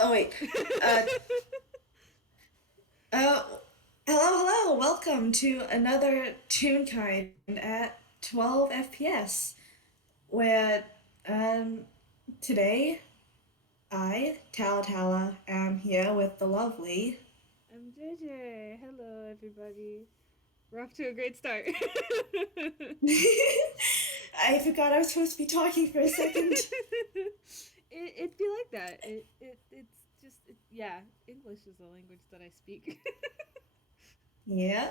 Oh wait. Uh, uh, hello. Welcome to another Toonkind at 12 FPS, where today Tala, am here with the lovely. I'm JayJay. Hello, everybody. We're off to a great start. I forgot I was supposed to be talking for a second. It'd be like that. It's just yeah. English is the language that I speak. Yeah.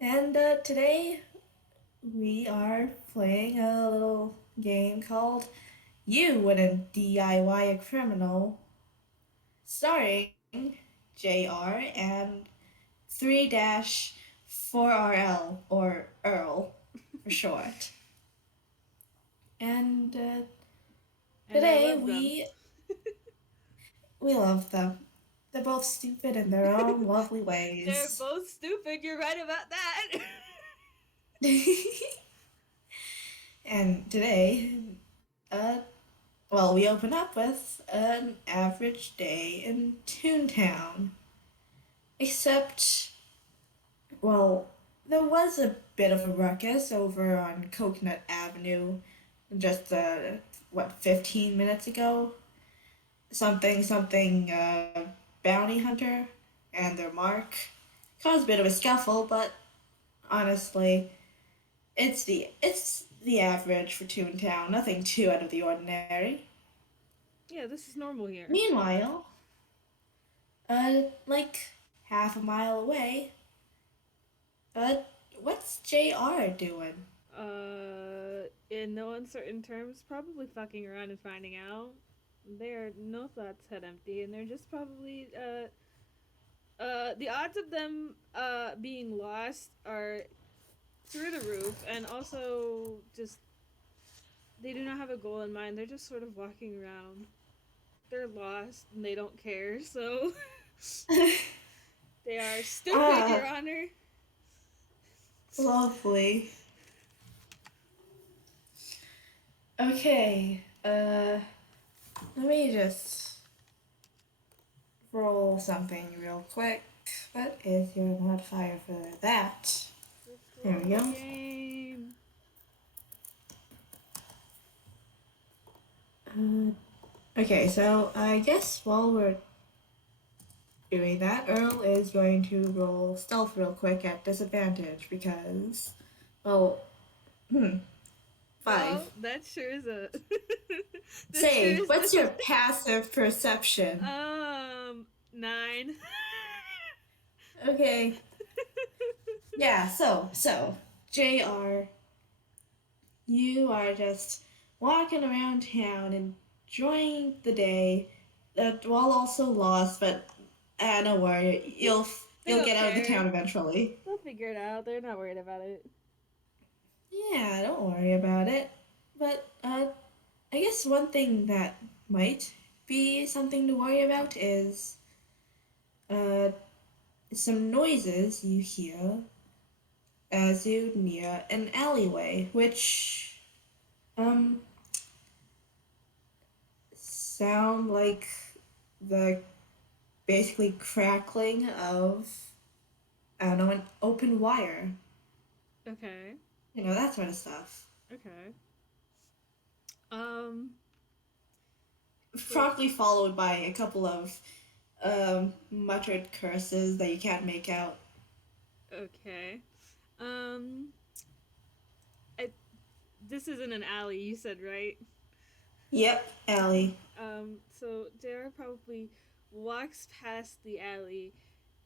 And today we are playing a little game called You Wouldn't DIY a Criminal, starring JR and 3-4RL, or Earl for short. And And I today love them. we love them. They're both stupid in their own lovely They're ways. both stupid. You're right about that. And today, uh, well, we open up with an average day in Toontown. Except, well, there was a bit of a ruckus over on Coconut Avenue just, 15 minutes ago? Something, bounty hunter and their mark. Caused a bit of a scuffle, but honestly, it's the average for Toontown. Nothing too out of the ordinary. Yeah, this is normal here. Meanwhile, like half a mile away, uh, what's JR doing? In no uncertain terms, probably fucking around and finding out. They're no thoughts head empty, and they're just probably the odds of them being lost are through the roof, and also just they do not have a goal in mind. They're just sort of walking around. They're lost and they don't care, so they are stupid, Your Ah, Honor. lovely. Okay, let me just roll something real quick. What is your modifier for that? Let's There we roll a go. game. Uh, okay, so I guess while we're doing that, Earl is going to roll stealth real quick at disadvantage because, well, Well, 5. that sure is a that sure Say, is what's your passive perception? 9. Okay, yeah, so, JR, you are just walking around town enjoying the day, while also lost, but don't worry, They you'll don't get out of the care. town eventually. They'll figure it out. They're not worried about it. Yeah, don't worry about it. But I guess one thing that might be something to worry about is uh some noises you hear as you near an alleyway, which um sound like the basically crackling of, I don't know, an open wire. Okay. You know, that sort of stuff. Okay. Um. So Promptly followed by a couple of muttered curses that you can't make out. okay. Um. I. This isn't an alley. You said right. Yep, Allie. So Dara probably walks past the alley,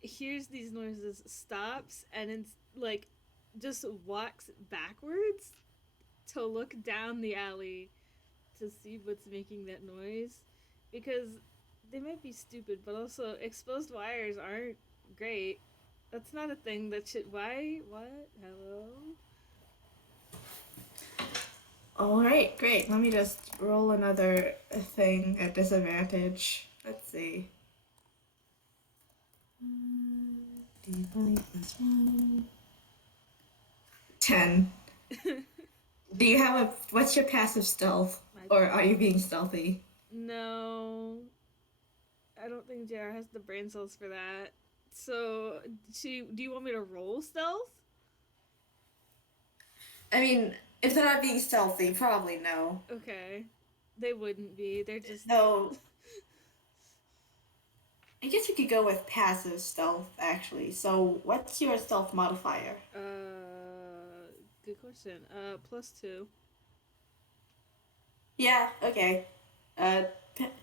hears these noises, stops, and it's like just walks backwards to look down the alley to see what's making that noise, because they might be stupid, but also exposed wires aren't great. That's not a thing that should. Why? What? Hello? Alright, great. Let me just roll another thing at disadvantage. Let's see. D20 plus 1. 10. Do you have a. What's your passive stealth? My Or are you being stealthy? no. I don't think JR has the brain cells for that. So, do you want me to roll stealth? I mean, if they're not being stealthy, probably no. Okay. They wouldn't be. They're just. Though, I guess we could go with passive stealth, actually. So, what's your stealth modifier? Good question. +2. Yeah, okay.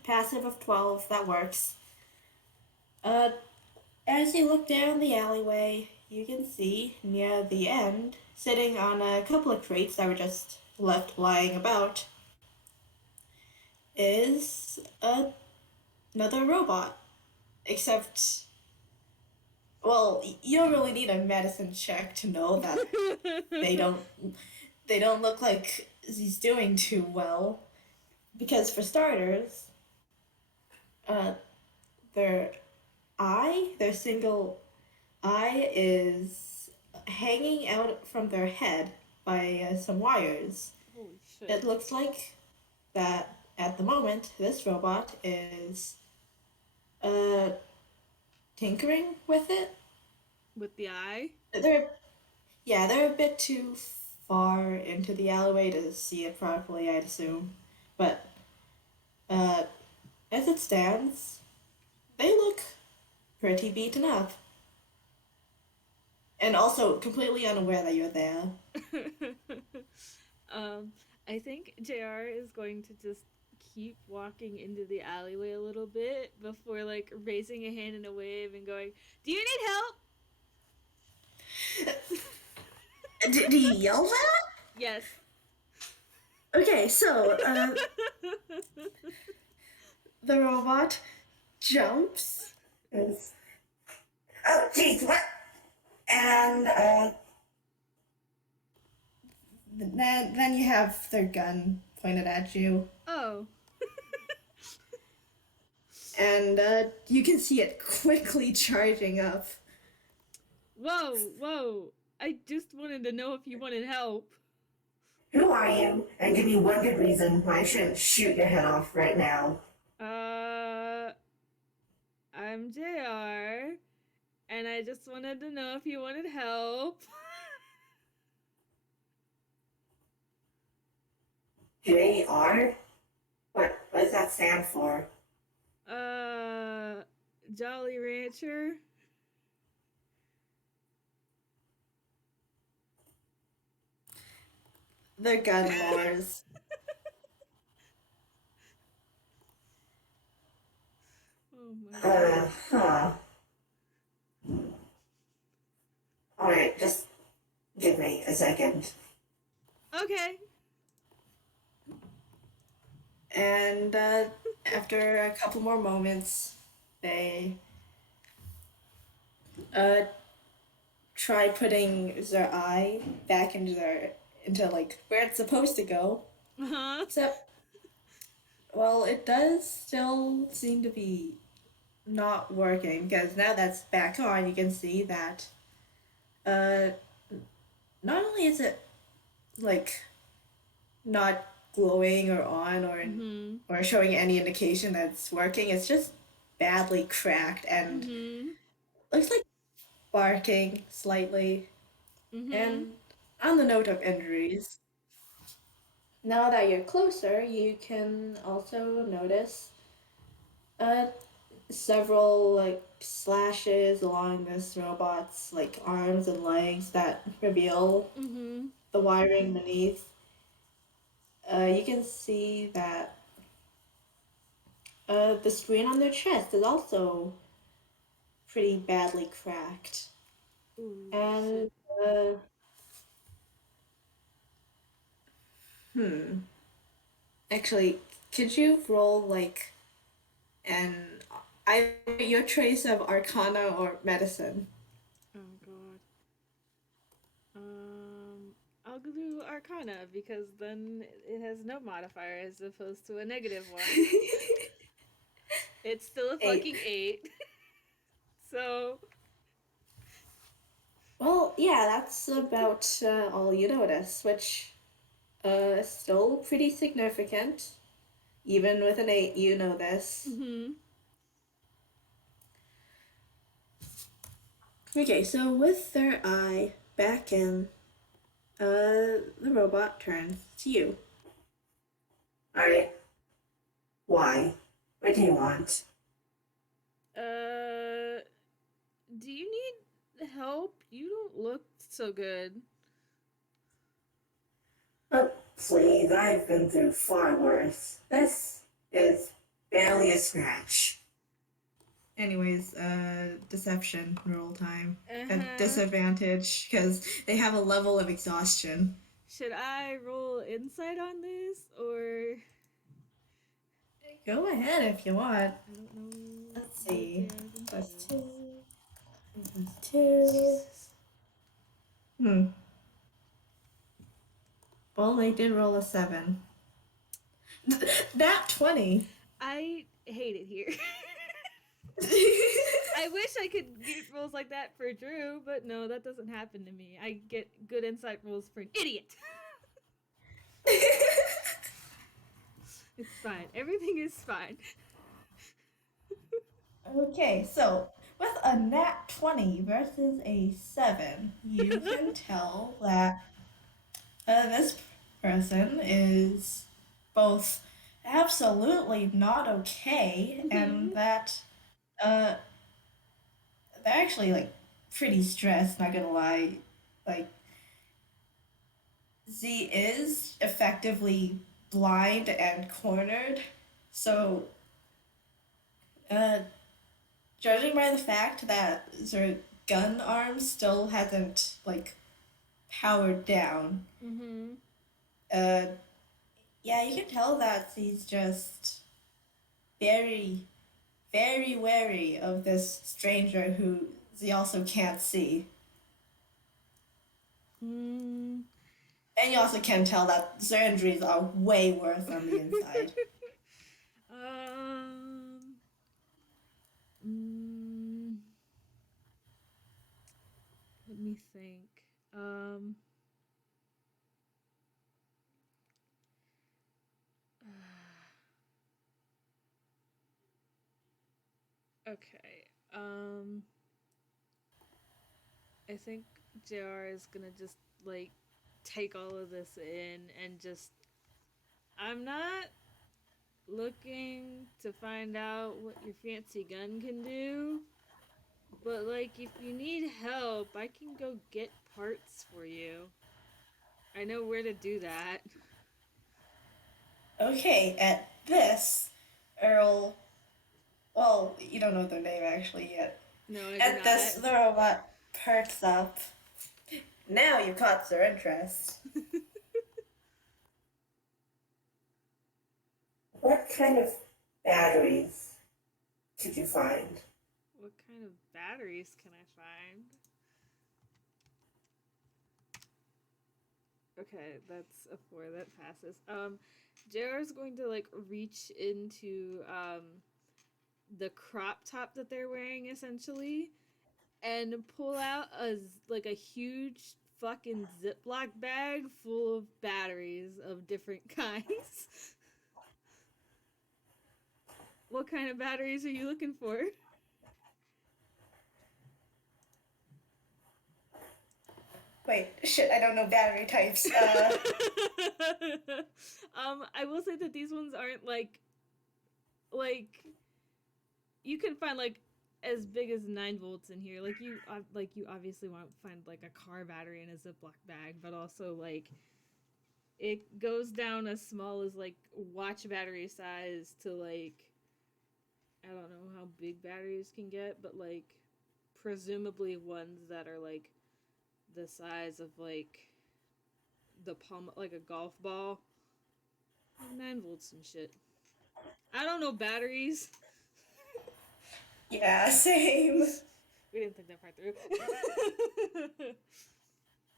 Passive of 12, that works. Uh, as you look down the alleyway, you can see near the end, sitting on a couple of crates that were just left lying about, is another robot. Except, well, you don't really need a medicine check to know that they don't they don't look like he's doing too well. Because for starters, uh, their their single eye is hanging out from their head by some wires. Holy shit. It looks like that at the moment this robot is uh, tinkering with it. With the eye? They're Yeah, they're a bit too far into the alleyway to see it properly, I'd assume. But uh, as it stands, they look pretty beaten up. And also completely unaware that you're there. um, I think JR is going to just keep walking into the alleyway a little bit before like raising a hand in a wave and going, "Do you need help?" Do you yell that? Yes. Okay, so the robot jumps. Is oh, jeez, what? And then you have their gun pointed at you. Oh. And you can see it quickly charging up. Whoa, whoa. I just wanted to know if you wanted help. Who are you? And give me one good reason why I shouldn't shoot your head off right now. Uh, I'm JR, and I just wanted to know if you wanted help. JR? What does that stand for? uh, Jolly Rancher. The gun lures. Oh my god. Huh. Alright, just give me a second. Okay. And after a couple more moments, they uh, try putting their eye back into like where it's supposed to go. Uh-huh. Except, well, it does still seem to be not working because now that's back on, you can see that uh, not only is it like not glowing or on Mm-hmm. or showing any indication that it's working, it's just badly cracked and Mm-hmm. looks like barking slightly. Mm-hmm. And on the note of injuries, now that you're closer, you can also notice uh, several like slashes along this robot's like arms and legs that reveal Mm-hmm. the wiring beneath. You can see that the screen on their chest is also pretty badly cracked. Ooh, And shit. uh, hmm, actually, could you roll like an either your trace of Arcana or Medicine? Oh god. I'll do Arcana because then it has no modifier as opposed to a negative one. It's still a Eight. fucking 8. So, Well, yeah, that's about all you notice, which is still pretty significant. Even with an 8, you know this. mm-hmm. Okay, so with their eye back in, the robot turns to you. Alright, why? What do you want? Uh, do you need help? You don't look so good. Oh, please, I've been through far worse. This is barely a scratch. Anyways, deception roll time. Uh At huh. disadvantage because they have a level of exhaustion. Should I roll insight on this or Go ahead if you want. I don't know Let's what see. jazz Plus entails. two, plus two. Jesus. Hmm. Well, they did roll a 7. Nat 20. I hate it here. I wish I could get rolls like that for Drew, but no, that doesn't happen to me. I get good insight rolls for an idiot. It's fine. Everything is fine. Okay, so with a nat 20 versus a 7, you can tell that this person is both absolutely not okay and Mhm. that uh, they're actually like pretty stressed, not gonna lie. Like, Z is effectively blind and cornered, so uh, judging by the fact that their gun arm still hasn't like powered down, Mhm. uh, yeah, you can tell that he's just very, very wary of this stranger who he also can't see. Mm. And you also can tell that their injuries are way worse on the inside. um. Mm, let me think. Um. Okay. I think JR is gonna just like take all of this in and just. I'm not looking to find out what your fancy gun can do, but like if you need help, I can go get parts for you. I know where to do that. Okay, at this, Earl. Well, you don't know their name actually yet. No, I do At this, not. the robot perks up. Now you caught their interest. What kind of batteries did you find? What kind of batteries can I find? Okay, that's a 4 that passes. JR is going to like reach into the crop top that they're wearing essentially and pull out like a huge fucking Ziploc bag full of batteries of different kinds. What kind of batteries are you looking for? Wait, shit, I don't know battery types. I will say that these ones aren't like you can find like as big as 9 volts in here. Like you obviously want to find like a car battery in a Ziploc bag, but also like it goes down as small as like watch battery size to like I don't know how big batteries can get, but like presumably ones that are like the size of like the palm like a golf ball. Like 9 volts and shit. I don't know batteries. Yeah, same. We didn't think that part through.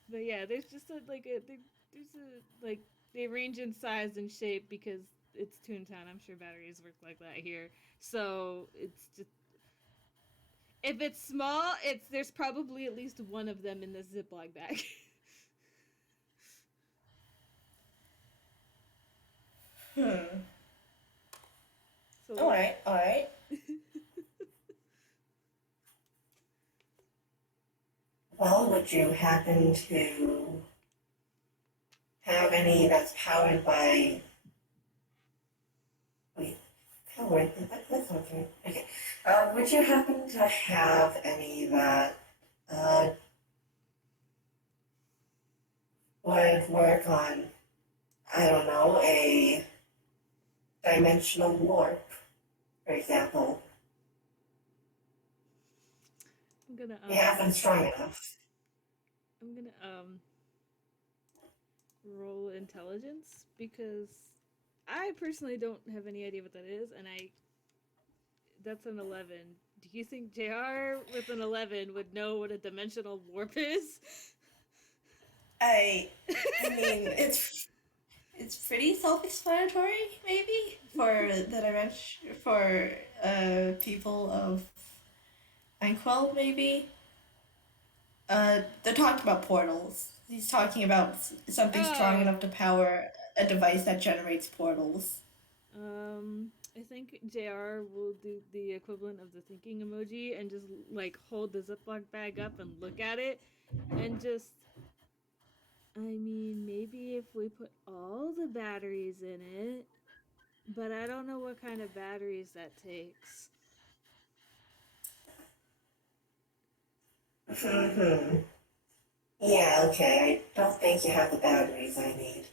But yeah, there's just there's a like they range in size and shape because it's Toontown. I'm sure batteries work like that here. So it's just if it's small, it's there's probably at least one of them in this Ziploc bag. Hmm. So like Alright, alright. would you happen to have any that's powered by? Wait, powered? That's not right. Okay. Would you happen to have any that uh, would work on, I don't know, a dimensional warp, for example? I'm gonna They haven't strong enough. I'm gonna roll intelligence because I personally don't have any idea what that is, and I that's an 11. Do you think JR with an 11 would know what a dimensional warp is? I, I mean, it's pretty self-explanatory, maybe for the dimension for people of Anquil, maybe. They're talking about portals. He's talking about something strong enough to Oh, power a device that generates portals. I think JR will do the equivalent of the thinking emoji and just like hold the Ziploc bag up and look at it and just I mean, maybe if we put all the batteries in it, but I don't know what kind of batteries that takes. Hmm. Yeah, okay. I don't think you have the batteries I need.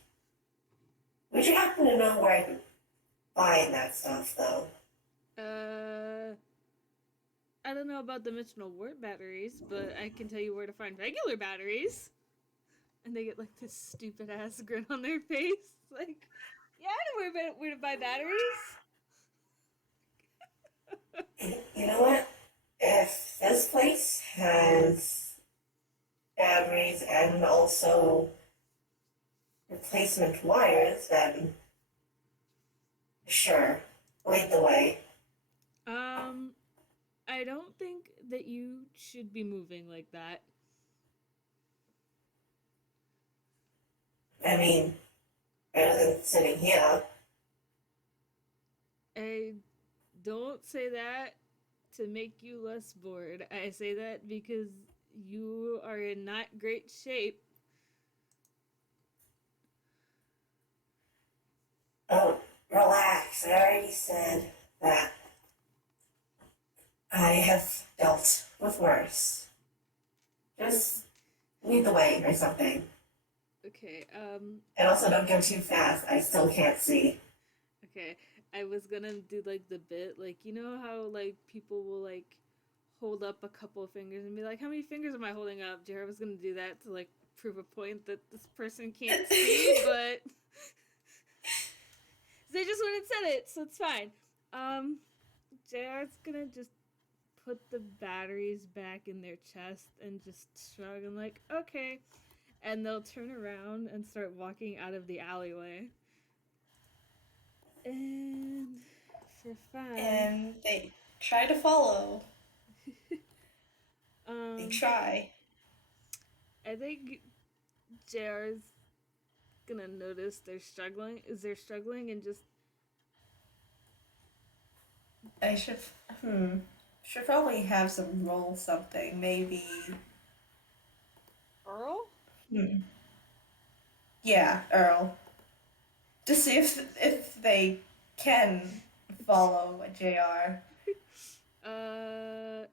Would you happen to know where I can find that stuff, though? Uh, I don't know about dimensional warp batteries, but I can tell you where to find regular batteries. And they get like this stupid ass grin on their face. Like, yeah, I know where to buy batteries. You know what? If this place has batteries and also replacement wires, then sure, lead the way. Um, I don't think that you should be moving like that. I mean, better than sitting here. I don't say that to make you less bored. I say that because you are in not great shape. Oh, relax. I already said that I have dealt with worse. Just lead the way or something. Okay, And also don't go too fast. I still can't see. okay. I was gonna do like the bit, like, you know how like people will like hold up a couple of fingers and be like, how many fingers am I holding up? Jared was gonna do that to like prove a point that this person can't see, but they just went and said it, so it's fine. Um, JR's gonna just put the batteries back in their chest and just shrug and like, okay. And they'll turn around and start walking out of the alleyway. And for fun, And they try to follow. They um, try. I think JR's gonna notice they're struggling. Is they're struggling and just I should, hmm, should probably have some roll something. Maybe, Earl? hmm. Yeah, Earl. To see if they can follow a JR. Uh,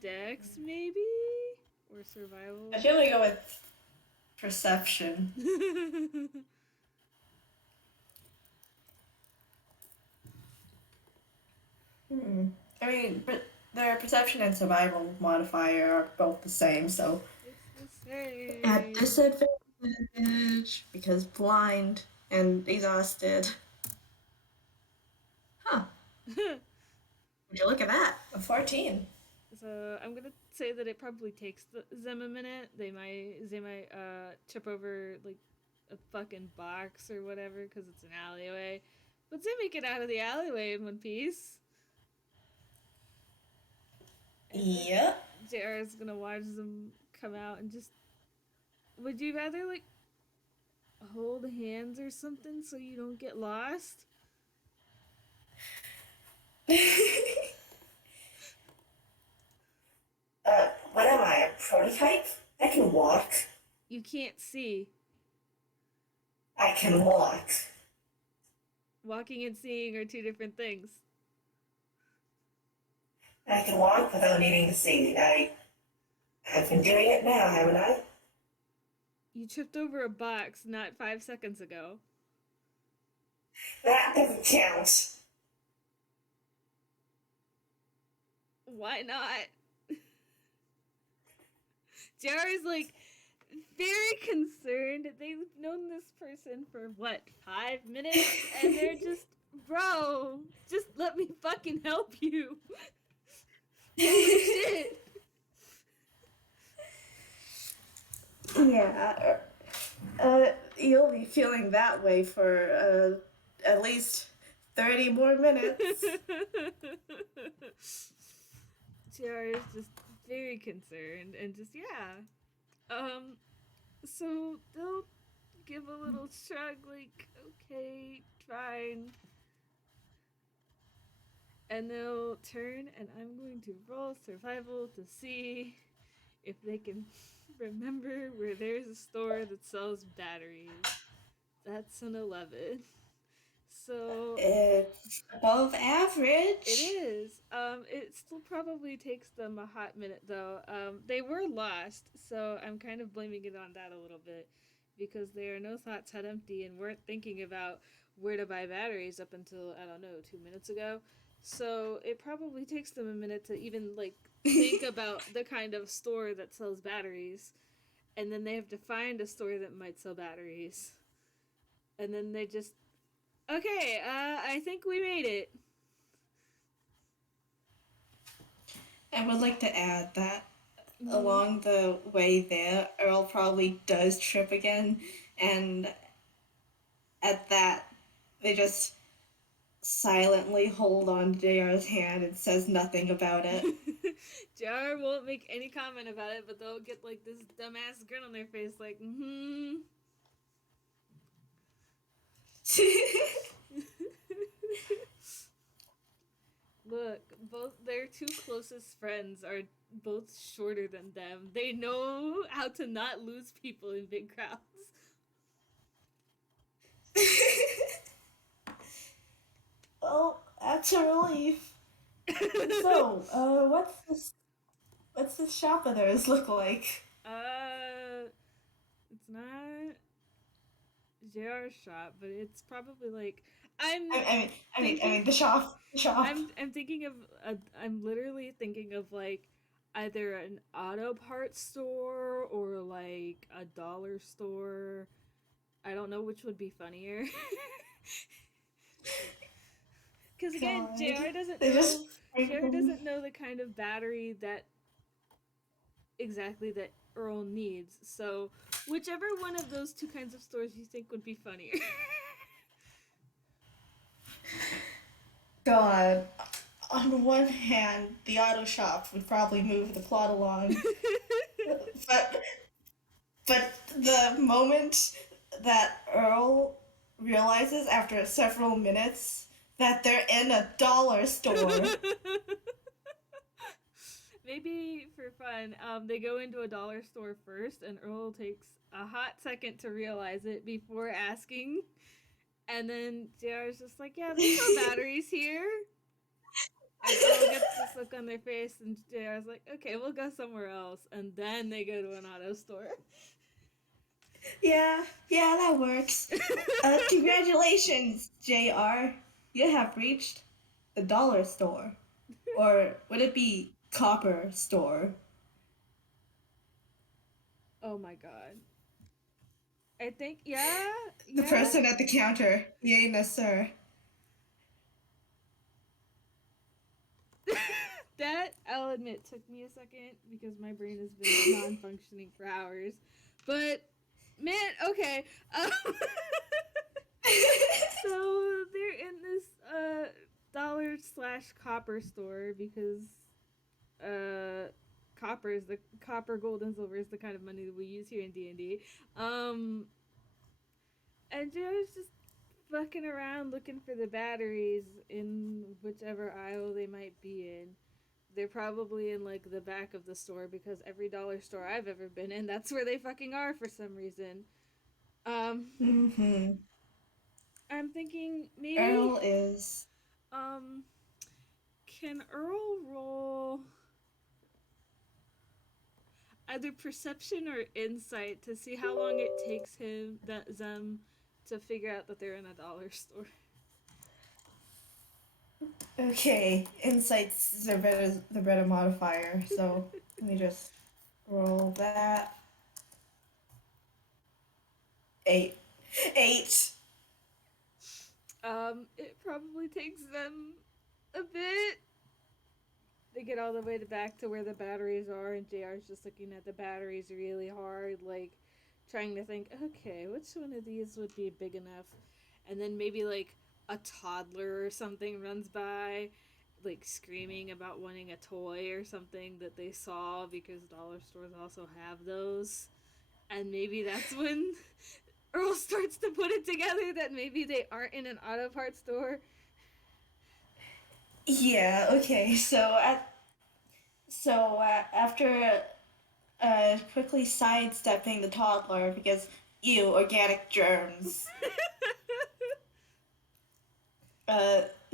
Dex maybe or I survival. feel like go with perception. Hmm. I mean, but their perception and survival modifier are both the same, so It's the at same. disadvantage because blind and exhausted. Huh. Would you look at that? A 14. So I'm gonna say that it probably takes them a minute. They might trip over like a fucking box or whatever because it's an alleyway, but they make it out of the alleyway in one piece. And then Yep. JR is gonna watch them come out and just. Would you rather like hold hands or something so you don't get lost? What am I, a Prototype? I can walk. You can't see. I can walk. Walking and seeing are two different things. I can walk without needing to see. I've been doing it now, haven't I? You tripped over a box not 5 seconds ago. That doesn't count. Why not? JR is like very concerned. They've known this person for what, 5 minutes? And they're just, bro, just let me fucking help you. Holy shit. Yeah. You'll be feeling that way for at least 30 more minutes. JR is just very concerned and just, yeah. Um, so they'll give a little shrug, like, okay, fine. And they'll turn, and I'm going to roll survival to see if they can remember where there's a store that sells batteries. That's an 11. So It's above it average. is. It still probably takes them a hot minute though. They were lost, so I'm kind of blaming it on that a little bit because their no thoughts had empty and weren't thinking about where to buy batteries up until I don't know 2 minutes ago. So it probably takes them a minute to even like think about the kind of store that sells batteries, and then they have to find a store that might sell batteries, and then they just okay. I think we made it. I would like to add that Mm-hmm. along the way there, Earl probably does trip again, and at that, they just silently hold on to JR's hand and says nothing about it. Jar won't make any comment about it, but they'll get like this dumbass grin on their face, like, mm-hmm. Look, both their two closest friends are both shorter than them. They know how to not lose people in big crowds. Well, that's a relief. So, what's this shop of theirs look like? uh, it's not JR's shop, but it's probably like I'm I, I mean, thinking the shop, the shop. I'm thinking of I'm literally thinking of like either an auto parts store or like a dollar store. I don't know which would be funnier. Cuz again, God, doesn't they just know JR sprinkle. doesn't know the kind of battery that exactly that Earl needs. So, whichever one of those two kinds of stores you think would be funnier. God, on one hand, the auto shop would probably move the plot along, but the moment that Earl realizes after several minutes that they're in a dollar store. Maybe for fun, they go into a dollar store first, and Earl takes a hot second to realize it before asking. And then JR's just like, yeah, they sell batteries here. And Earl gets this look on their face, and JR's like, okay, we'll go somewhere else. And then they go to an auto store. Yeah, yeah, that works. Congratulations, JR. You have reached the dollar store. Or would it be copper store? Oh my god. I think, yeah, The yeah. person at the counter. Yay, no, sir. That, I'll admit, took me a second because my brain has been non functioning for hours. But, man, okay. So they're in this dollar slash copper store because copper is the copper, gold, and silver is the kind of money that we use here in D&D. Um, and Joe's just fucking around looking for the batteries in whichever aisle they might be in. They're probably in like the back of the store because every dollar store I've ever been in, that's where they fucking are for some reason. Um, Mm-hmm. I'm thinking maybe Earl is um can Earl roll either perception or insight to see how long it takes him that them to figure out that they're in a dollar store? okay. Insight's the better modifier. So let me just roll that. 8. 8. It probably takes them a bit. They get all the way back to where the batteries are, and JR's just looking at the batteries really hard, like trying to think, okay, which one of these would be big enough? And then maybe like a toddler or something runs by, like screaming about wanting a toy or something that they saw because dollar stores also have those. And maybe that's when Earl starts to put it together that maybe they aren't in an auto parts store. Yeah. Okay. After quickly sidestepping the toddler because ew organic germs,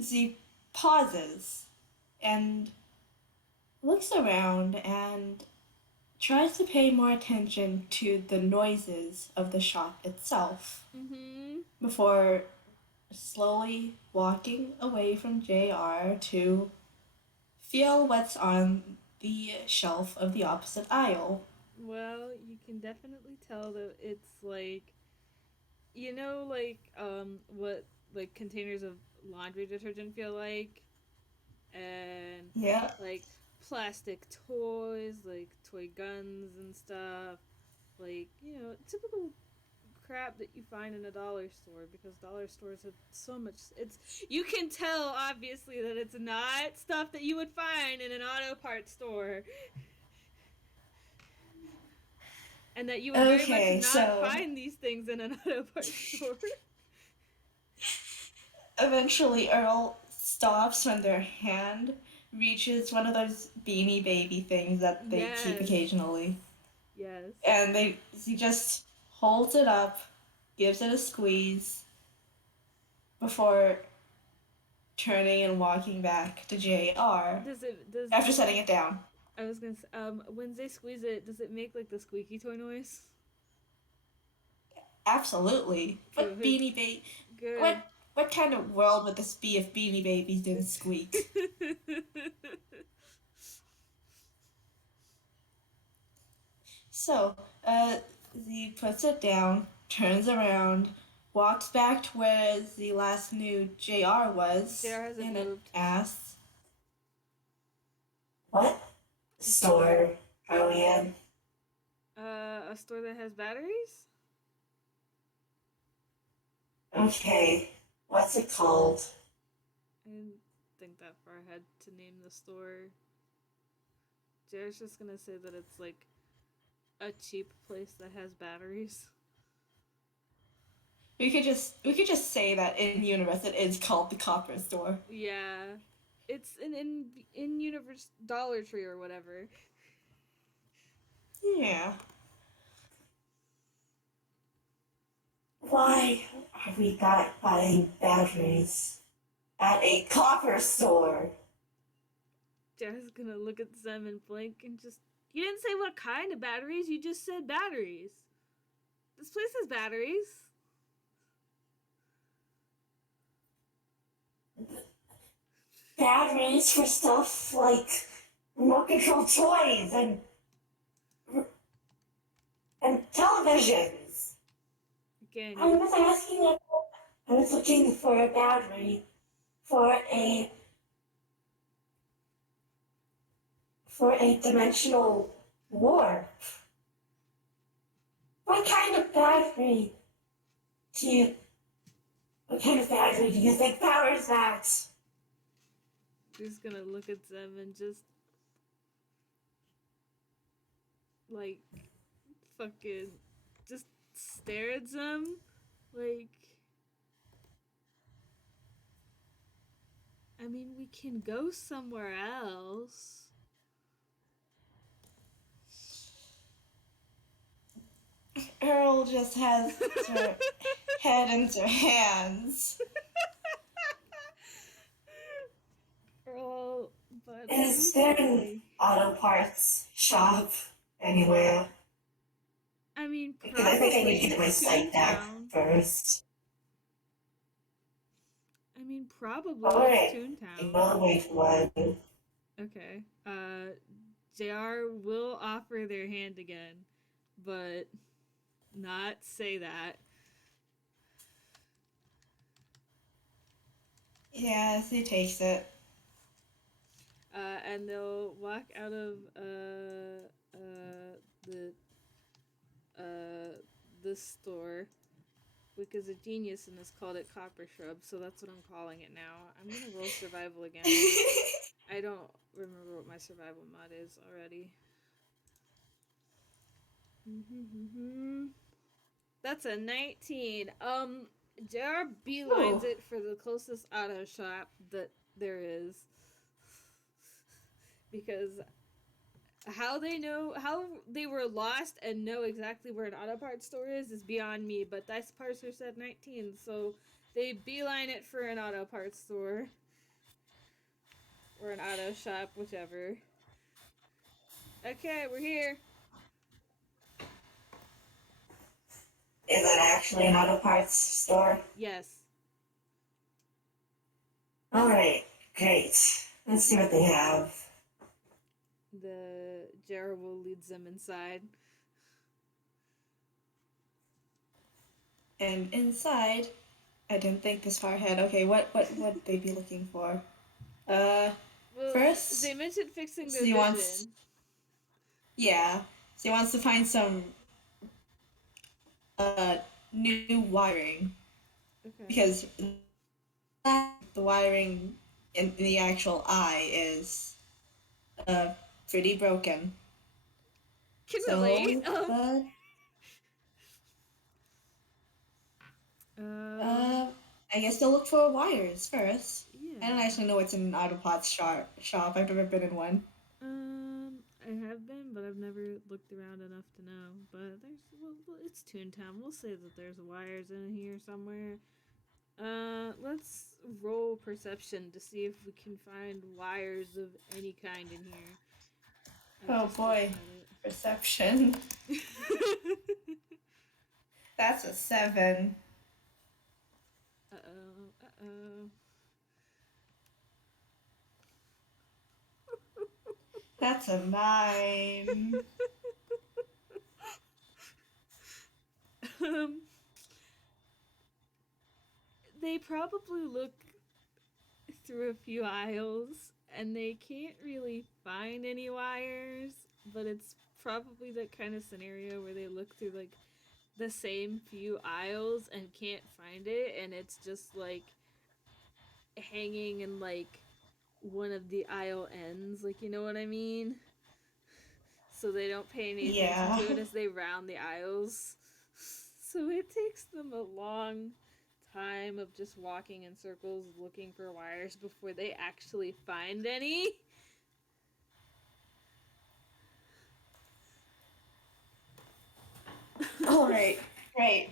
Z pauses and looks around and tries to pay more attention to the noises of the shop itself Mm-hmm. before slowly walking away from JR to feel what's on the shelf of the opposite aisle. Well, you can definitely tell that it's like, you know, like what like containers of laundry detergent feel like, and Yeah. like plastic toys, like toy guns and stuff, like, you know, typical crap that you find in a dollar store, because dollar stores have so much. It's, you can tell obviously that it's not stuff that you would find in an auto parts store, and that you would very much Okay, not so find these things in an auto parts store. eventually Earl stops when their hand reaches one of those beanie baby things that they keep Yes. occasionally. Yes. And he just holds it up, gives it a squeeze before turning and walking back to JR Does it does after setting it down. I was gonna say, when they squeeze it, does it make like the squeaky toy noise? Absolutely. What Good. beanie baby? What Good. what kind of world would this be if beanie babies didn't squeak? So, he puts it down, turns around, walks back to where the last knew JR was, JR hasn't and it moved. asks, "What store are we in?" A store that has batteries? Okay, what's it called? I didn't think that far ahead to name the store. JR's just gonna say that it's like a cheap place that has batteries. We could just say that in universe it is called the Copper Store. Yeah. It's an in universe Dollar Tree or whatever. Yeah. Why are we not buying batteries at a copper store? JR's gonna look at them and blink and just, you didn't say what kind of batteries, you just said batteries. This place has batteries. Batteries for stuff like remote control toys and televisions. Again, I was asking if I was looking for a battery for a for a dimensional warp. What kind of battery do you what kind of battery do you think powers that? just gonna look at them and just like fucking just stare at them like, I mean, we can go somewhere else. Earl just has her head into hands. Earl, but Is there an seriously. auto parts shop anywhere? I mean, Because I think I need to probably get my sight back Toontown. first. I mean, probably it's Alright, Toontown. ignore the wait one. Okay. JR will offer their hand again, but not say that. Yes, he takes it. And they'll walk out of the uh the store. Wick is a genius and has called it Copper Shrub, so that's what I'm calling it now. I'm gonna roll survival again. I don't remember what my survival mod is already. That's a 19. JR beelines Ooh. it for the closest auto shop that there is. Because how they were lost and know exactly where an auto parts store is beyond me, but Dice Parser said 19, so they beeline it for an auto parts store. Or an auto shop, whichever. Okay, we're here. Is it actually an auto parts store? Yes. Alright, great. Let's see what they have. The Jerable leads them inside. And inside, I didn't think this far ahead. Okay, what would they be looking for? Uh, Well, they First, mentioned fixing their he wants, vision. yeah, so he wants to find some uh new wiring Okay. because the wiring in the actual eye is uh pretty broken. Can relate. So, Um, I guess they'll look for wires first. I don't yeah. actually know what's in an Autopod shop. I've never been in one. I have been, but I've never looked around enough to know. But it's Toontown. We'll say that there's wires in here somewhere. Let's roll perception to see if we can find wires of any kind in here. I've Oh just looked boy, at perception. it. That's a 7. Uh-oh. That's a 9. um, they probably look through a few aisles and they can't really find any wires, but it's probably that kind of scenario where they look through like the same few aisles and can't find it, and it's just like hanging in like one of the aisle ends, like, you know what I mean? So they don't pay any attention Yeah. to it as they round the aisles. So it takes them a long time of just walking in circles looking for wires before they actually find any. Alright, great.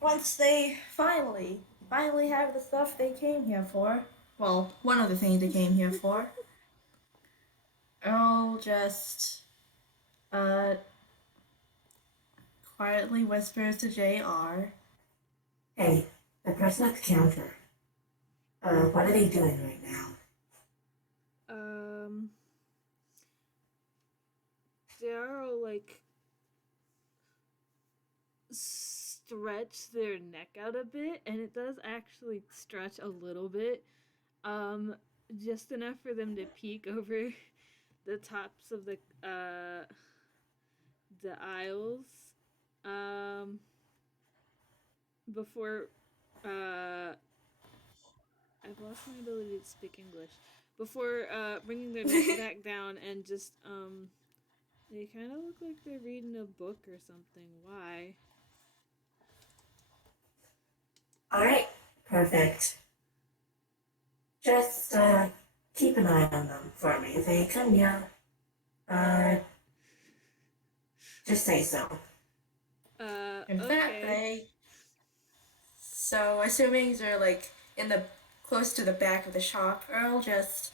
Once they finally have the stuff they came here for, well, one of the things they came here for, Earl just uh quietly whispers to JR. Hey, the person at the counter. What are they doing right now? um, they'll like stretch their neck out a bit, and it does actually stretch a little bit, um, just enough for them to peek over the tops of the aisles, um, before I've lost my ability to speak English. Before bringing their neck back down and just they kind of look like they're reading a book or something. Why? Alright, perfect. Just, keep an eye on them for me. If they come here, uh, just say so. In that Okay. way, so assuming they're like in the close to the back of the shop, Earl just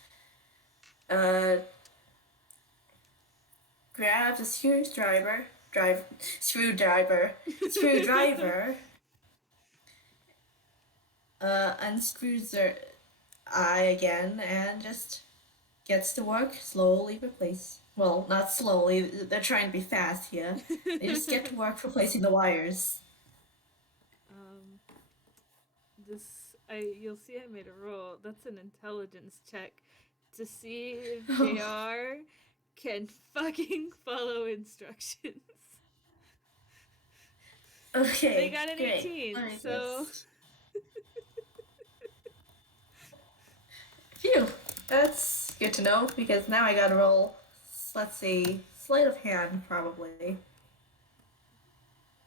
uh grabs a screwdriver, unscrews their eye again, and just gets to work slowly replace. Well, not slowly. They're trying to be fast here. They just get to work replacing the wires. um, this you'll see I made a roll. That's an intelligence check to see if JR can fucking follow instructions. They Okay, got an great. Let 18, me so just. Phew, that's good to know because now I gotta roll. Let's see, sleight of hand probably.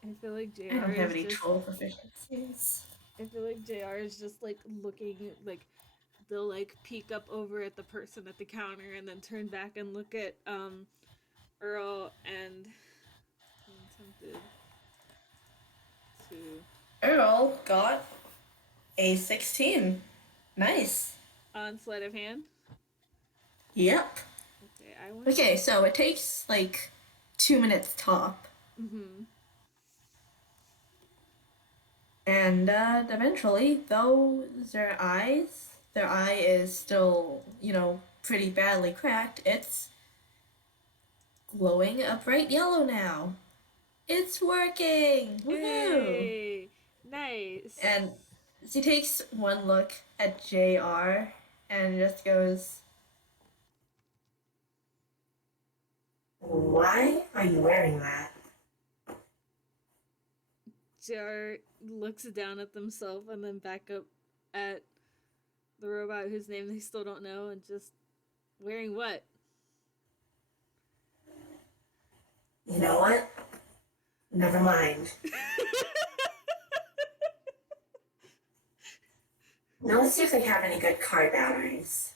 I feel like I JR don't have is any just troll proficiencies. I feel like JR is just like looking like they'll like peek up over at the person at the counter and then turn back and look at Earl and I'm tempted to Earl got a 16. Nice. on sleight of hand. Yep. Okay, I want Okay, so it takes like 2 minutes top. mm-hmm. And eventually, though their eye is still, pretty badly cracked, it's glowing a bright yellow now. It's working! Woohoo! Hey, nice. And she takes one look at JR and just goes, Why are you wearing that? JR looks down at themselves and then back up at the robot whose name they still don't know and just wearing what? You know what? Never mind. Now let's see if they have any good car batteries.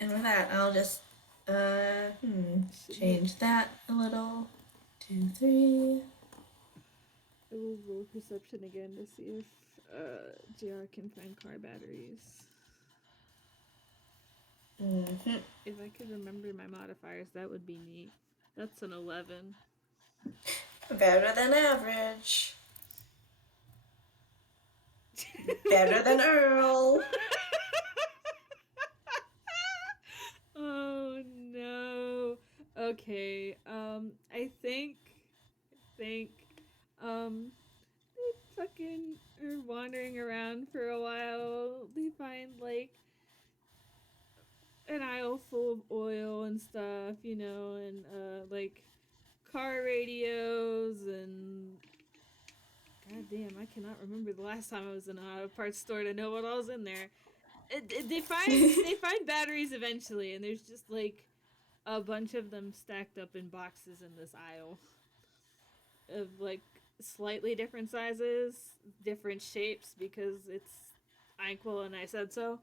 and with that, I'll just, change that a little. 2, 3. I will roll perception again to see if JR can find car batteries. Mm-hmm. If I could remember my modifiers, that would be neat. That's an 11. Better than average. Better than Earl. Oh no. Okay. I think they fucking are wandering around for a while. They find like an aisle full of oil and stuff, and like car radios and god damn, I cannot remember the last time I was in an auto parts store to know what all was in there. They find batteries eventually, and there's just like a bunch of them stacked up in boxes in this aisle of like slightly different sizes, different shapes because it's Inquil and I said so.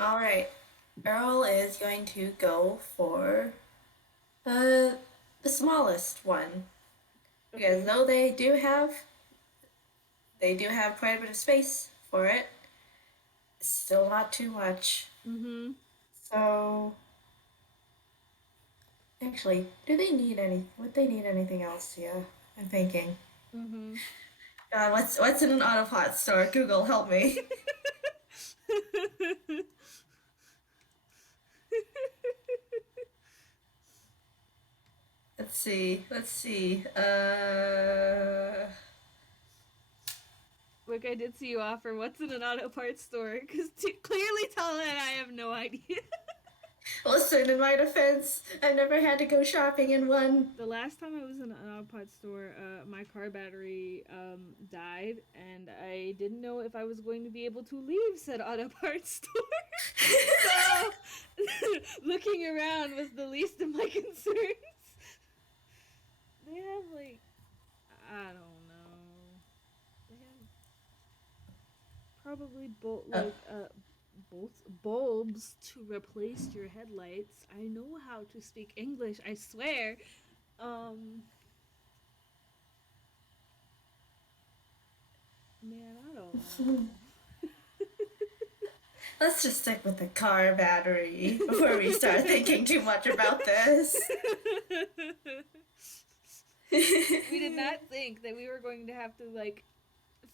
Alright. Earl is going to go for uh, the smallest one. Because Okay. though they do have quite a bit of space for it, it's still not too much. Mm-hmm. So actually, would they need anything else here? I'm thinking. Mm-hmm. God, what's in an Autopot store? Google, help me. Let's see. Look, I did see you offer what's in an auto parts store because clearly Tala and I have no idea. Listen, in my defense, I never had to go shopping in one. The last time I was in an Autopod store, my car battery died, and I didn't know if I was going to be able to leave said auto parts store. So, looking around was the least of my concerns. They have, like, I don't know. They have probably Uh, both bulbs to replace your headlights. I know how to speak English, I swear. Um, man, I don't know. Let's just stick with the car battery before we start thinking too much about this. We did not think that we were going to have to, like,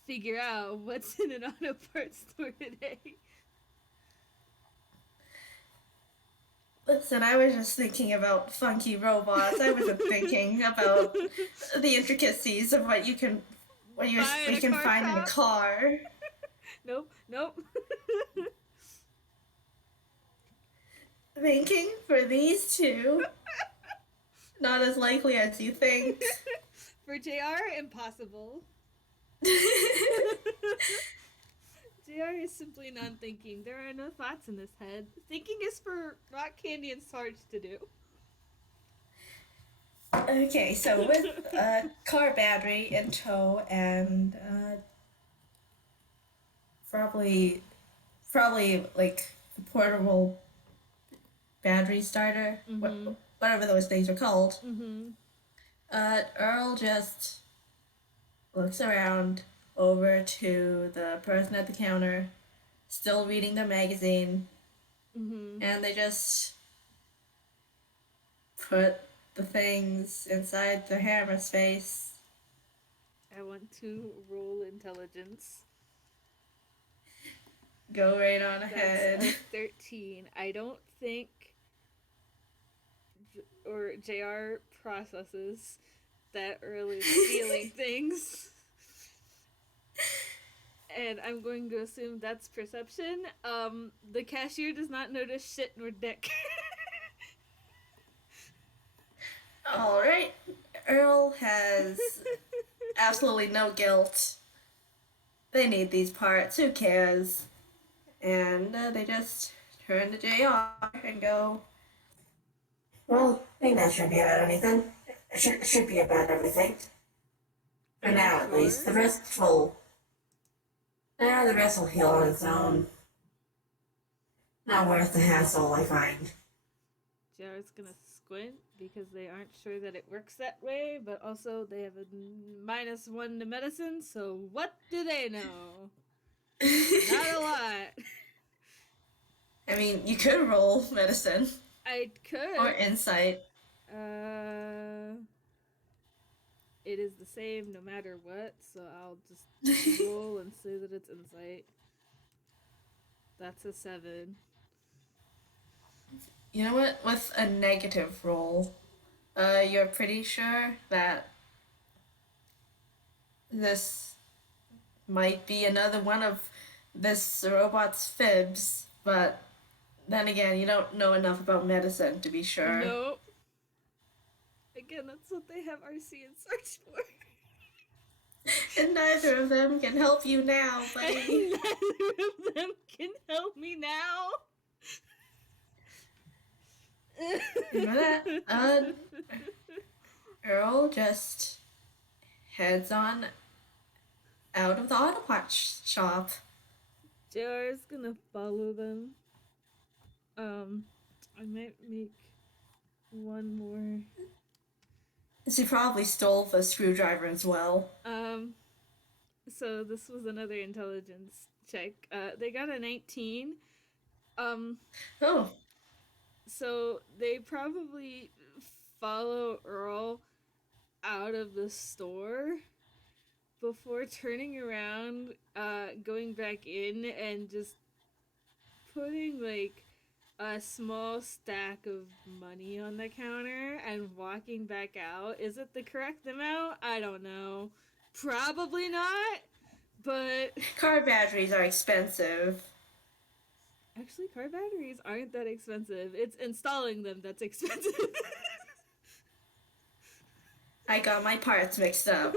figure out what's in an auto parts store today. Listen, I was just thinking about funky robots. I wasn't thinking about the intricacies of what Buy in we a can car find in a shop? car. Nope, nope. Thinking for these two, not as likely as you think. For JR, impossible. JR is simply non-thinking. There are no thoughts in his head. Thinking is for Rock Candy and Sarge to do. Okay, so with a car battery in tow and probably like a portable battery starter, whatever those things are called. Earl just looks around over to the person at the counter, still reading the magazine, and they just put the things inside the hammer's face. I want to roll intelligence. Go right on ahead. That's a 13. I don't think or JR processes that Earl is stealing things. And I'm going to assume that's perception. The cashier does not notice shit nor dick. Alright. Earl has absolutely no guilt. They need these parts, who cares? And they just turn to JR and go, Well, I think that should be about anything. It should be about everything. For now, at least. The rest will heal on its own. Not worth the hassle, I find. JR's gonna squint because they aren't sure that it works that way, but also they have a -1 to medicine, so what do they know? Not a lot. I mean, you could roll medicine. I could. Or insight. It is the same no matter what, so I'll just roll and say that it's insight. That's a 7. You know what? With a negative roll, you're pretty sure that this might be another one of this robot's fibs, but then again, you don't know enough about medicine to be sure. Nope. Again, that's what they have RC and search for. And neither of them can help you now, buddy. And neither of them can help me now. You know that? Earl just heads on out of the auto parts shop. JR's gonna follow them. I might make one more. She probably stole the screwdriver as well. So this was another intelligence check. They got a 19. Oh. So they probably follow Earl out of the store before turning around, going back in and just putting like a small stack of money on the counter and walking back out. Is it the correct amount? I don't know. Probably not, but Car batteries are expensive. actually car batteries aren't that expensive. It's installing them that's expensive. I got my parts mixed up.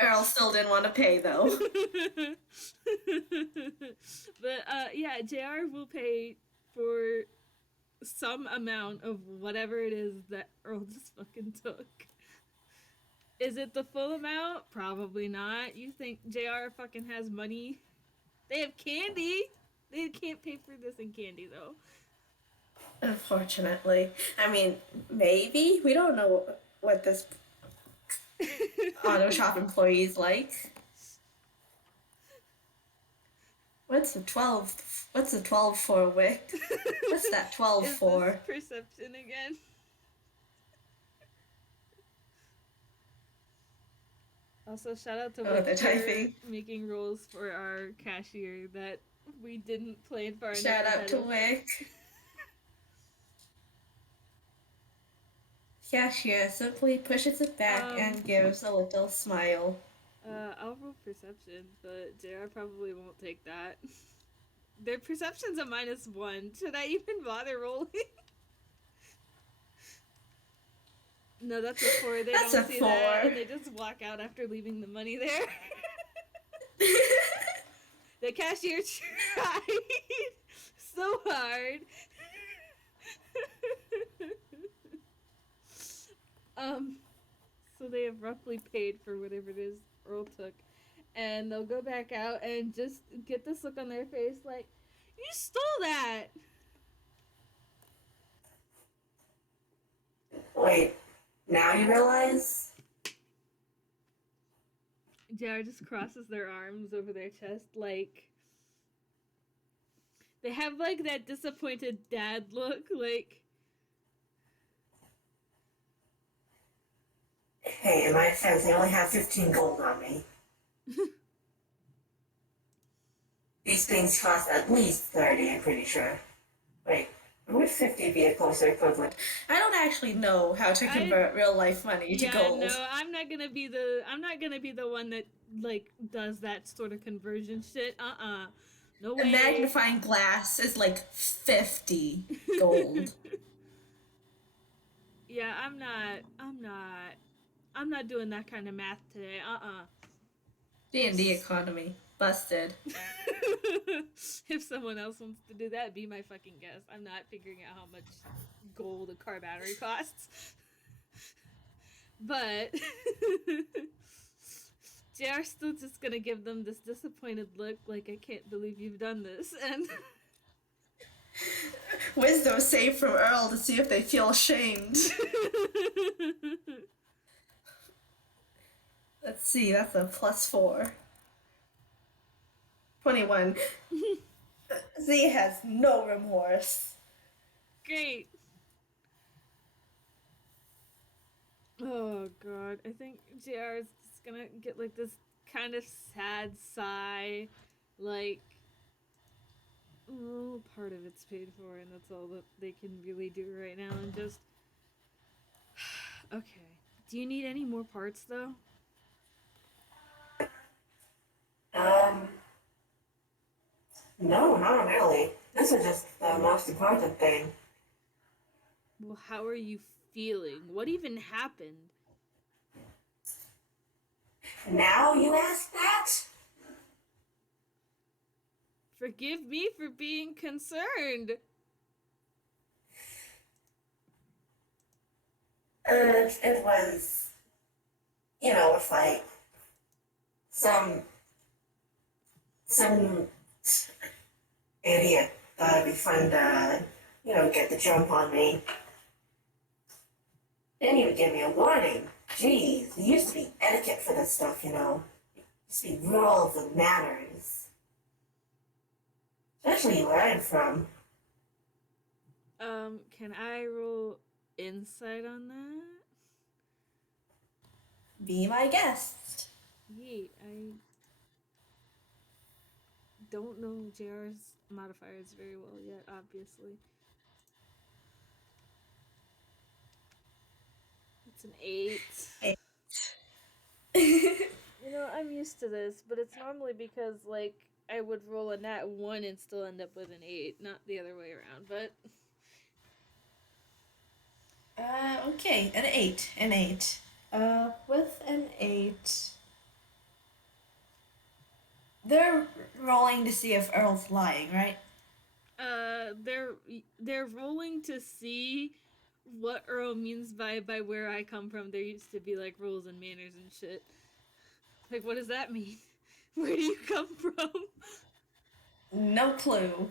Earl still didn't want to pay though. But yeah, JR will pay for some amount of whatever it is that Earl just fucking took. Is it the full amount? Probably not. You think JR fucking has money? They have candy. They can't pay for this in candy though. Unfortunately. I mean, maybe. We don't know what this auto shop employee is like. What's the 12? What's the 12 for, Wick? What's that 12 Is for? this perception again? Also, shout out to Oh, Wick they're for typing. making rules for our cashier that we didn't plan far enough Shout out ahead to of. Wick. Cashier simply pushes it back and gives a little smile. I'll roll perception, but JR probably won't take that. Their perception's a -1. Should I even bother rolling? No, that's a 4. They That's don't a see that, 4. and they just walk out after leaving the money there. The cashier tried so hard. So they have roughly paid for whatever it is Earl took, and they'll go back out and just get this look on their face like, "You stole that." Wait, now you realize? JR just crosses their arms over their chest like they have like that disappointed dad look, like Hey, in my defense, I only have 15 gold on me. These things cost at least 30, I'm pretty sure. Wait, would 50 be a closer equivalent? I don't actually know how to convert real life money to gold. No, I'm not gonna be the one that like does that sort of conversion shit. No way. A magnifying glass is like 50 gold. Yeah, I'm not doing that kind of math today. D&D economy. Busted. If someone else wants to do that, be my fucking guest. I'm not figuring out how much gold a car battery costs. But JR's still just gonna give them this disappointed look like, I can't believe you've done this. And Wisdom save from Earl to see if they feel ashamed. Let's see, that's a +4. 21. Z has no remorse. Great. Oh god, I think JR is just gonna get like this kind of sad sigh, like, oh, part of it's paid for, and that's all that they can really do right now, and just okay. Do you need any more parts though? No, not really. This is just the most important thing. Well, how are you feeling? What even happened? Now you ask that? Forgive me for being concerned. It was, if like some idiot thought it'd be fun to, get the jump on me. Didn't even give me a warning. Jeez, there used to be etiquette for this stuff, Used to be rules and manners. Especially where I'm from. Can I roll insight on that? Be my guest. Yeet, I don't know JR's modifiers very well yet, obviously. It's an 8. 8. You know, I'm used to this, but it's normally because, like, I would roll a nat 1 and still end up with an 8, not the other way around, but... Okay, an 8. An 8. With an 8... They're rolling to see if Earl's lying, right? They're rolling to see what Earl means by where I come from. There used to be, like, rules and manners and shit. Like, what does that mean? Where do you come from? No clue.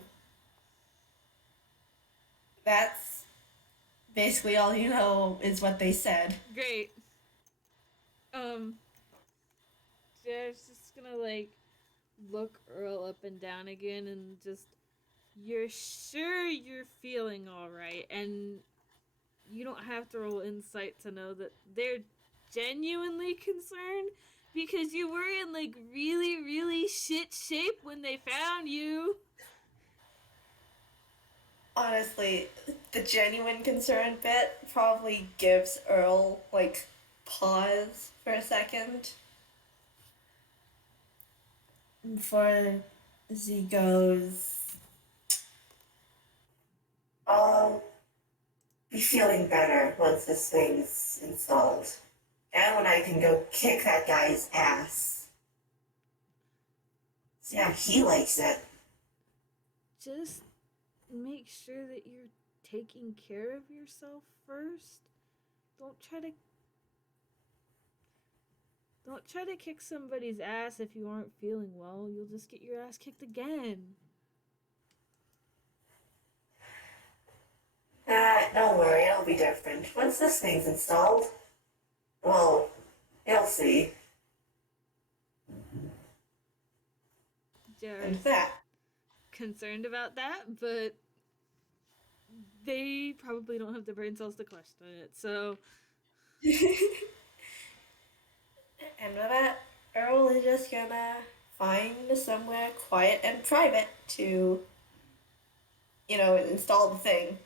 That's basically all you know is what they said. Great. Um, Jared's just gonna like look Earl up and down again and just, you're sure you're feeling all right, and you don't have to roll insight to know that they're genuinely concerned because you were in like really, really shit shape when they found you. Honestly, the genuine concern bit probably gives Earl, like, pause for a second. Before Z goes, I'll be feeling better once this thing's installed. And when I can go kick that guy's ass. See how he likes it. Just make sure that you're taking care of yourself first. Don't try to don't try to kick somebody's ass if you aren't feeling well. You'll just get your ass kicked again. Don't worry, it'll be different. Once this thing's installed, well, you'll see. and Jared's that. concerned about that, but they probably don't have the brain cells to question it. So, And with that, Earl is just gonna find somewhere quiet and private to, install the thing.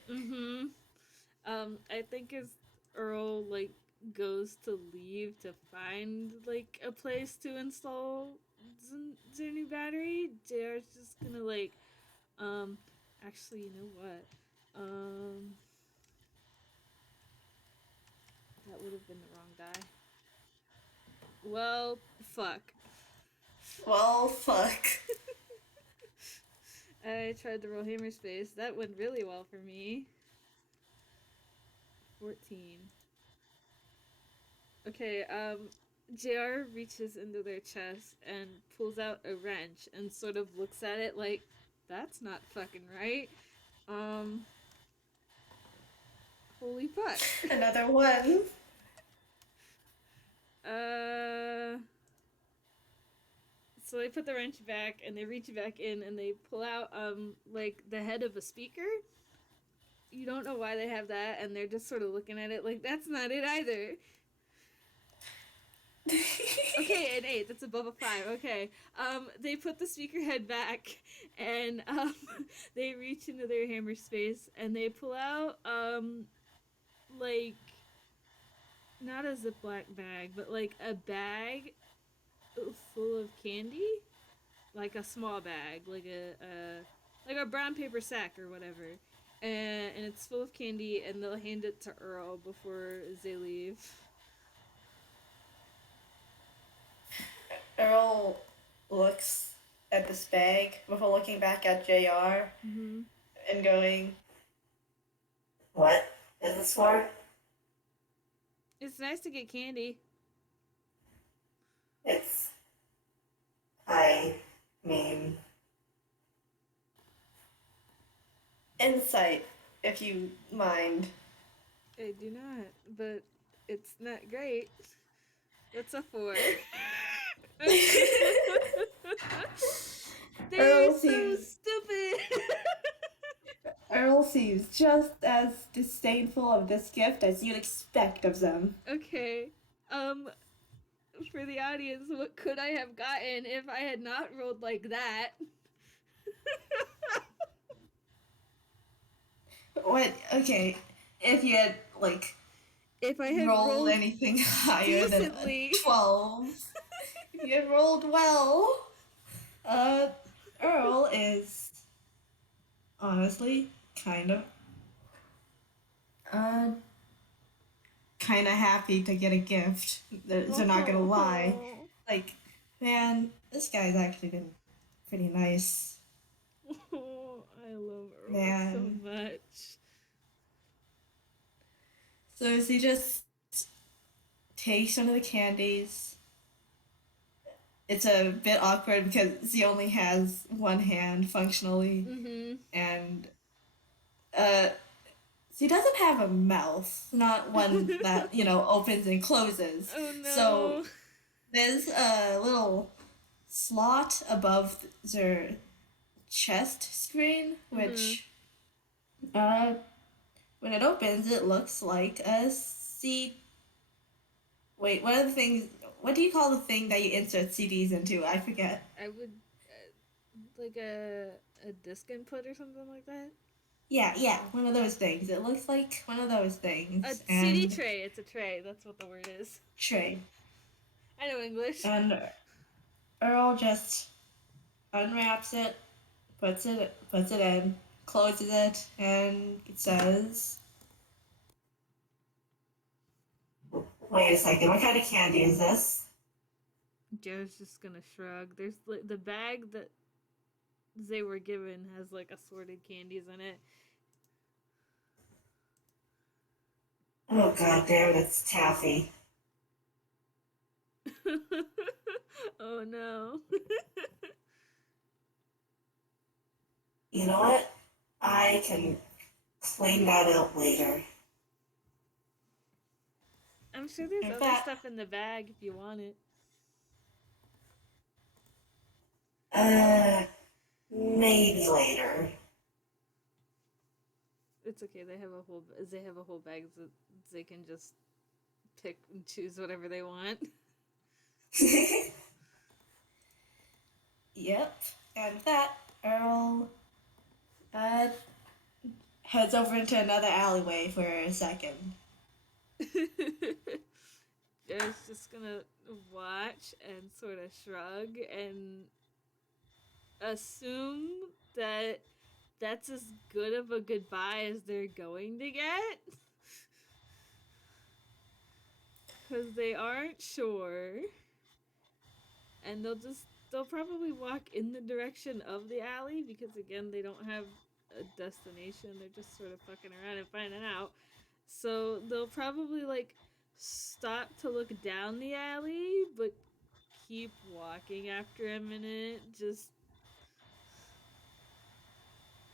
I think as Earl like goes to leave to find like a place to install their new battery, JR's just gonna like, um, actually, you know what? Um, that would have been the wrong die. Well, fuck. Well, fuck. I tried to roll hammer space. That went really well for me. 14. Okay, JR reaches into their chest and pulls out a wrench and sort of looks at it like, that's not fucking right. Um, Holy fuck. Another one. uh, so they put the wrench back and they reach back in and they pull out, like the head of a speaker. You don't know why they have that, and they're just sort of looking at it like, that's not it either. Okay, an 8. That's above a 5. Okay. They put the speaker head back, and they reach into their hammer space, and they pull out like, not a Ziploc bag, but like a bag full of candy, like a small bag, like a brown paper sack or whatever, and it's full of candy, and they'll hand it to Earl before they leave. Earl looks at this bag before looking back at JR Mm-hmm. and going, What is this for? It's nice to get candy. It's. I mean. insight, if you mind. I do not, but it's not great. That's a 4. They're Earl so seems stupid. Earl seems just as disdainful of this gift as you'd expect of them. Okay. Um, for the audience, what could I have gotten if I had not rolled like that? What? Okay, if you had If I had rolled rolled anything higher than a decently. 12, if you had rolled well, Earl is honestly uh, kind of happy to get a gift. They're not gonna lie. Like, man, this guy's actually been pretty nice. Oh, I love Earl so Man. much. So as he just takes one of the candies, it's a bit awkward because he only has one hand functionally, Mm-hmm. and uh, he doesn't have a mouth, not one that opens and closes. Oh So no. there's a little slot above their chest screen, Mm-hmm. which uh, when it opens, it looks like a C. Wait, what are the things? What do you call the thing that you insert CDs into? I forget. I would like a disc input or something like that. Yeah, yeah, one of those things. It looks like one of those A things. CD And tray. It's a tray. That's what the word is. tray. I know English. And Earl just unwraps it, puts it in, closes it, and it says, "Wait a second. What kind of candy is this?" Joe's just gonna shrug. There's the bag that they were given has like assorted candies in it. Oh god damn it, it's taffy. Oh no. You know what? I can clean that out later. I'm sure there's In other fact, stuff in the bag if you want it. Uh, maybe later. It's okay. They have a whole bag that they can just pick and choose whatever they want. yep. And with that, Earl uh, heads over into another alleyway for a second. Joe's just gonna watch and sort of shrug and assume that that's as good of a goodbye as they're going to get. Because they aren't sure. And they'll probably walk in the direction of the alley because, again, they don't have a destination. They're just sort of fucking around and finding out. So they'll probably, like, stop to look down the alley, but keep walking after a minute. Just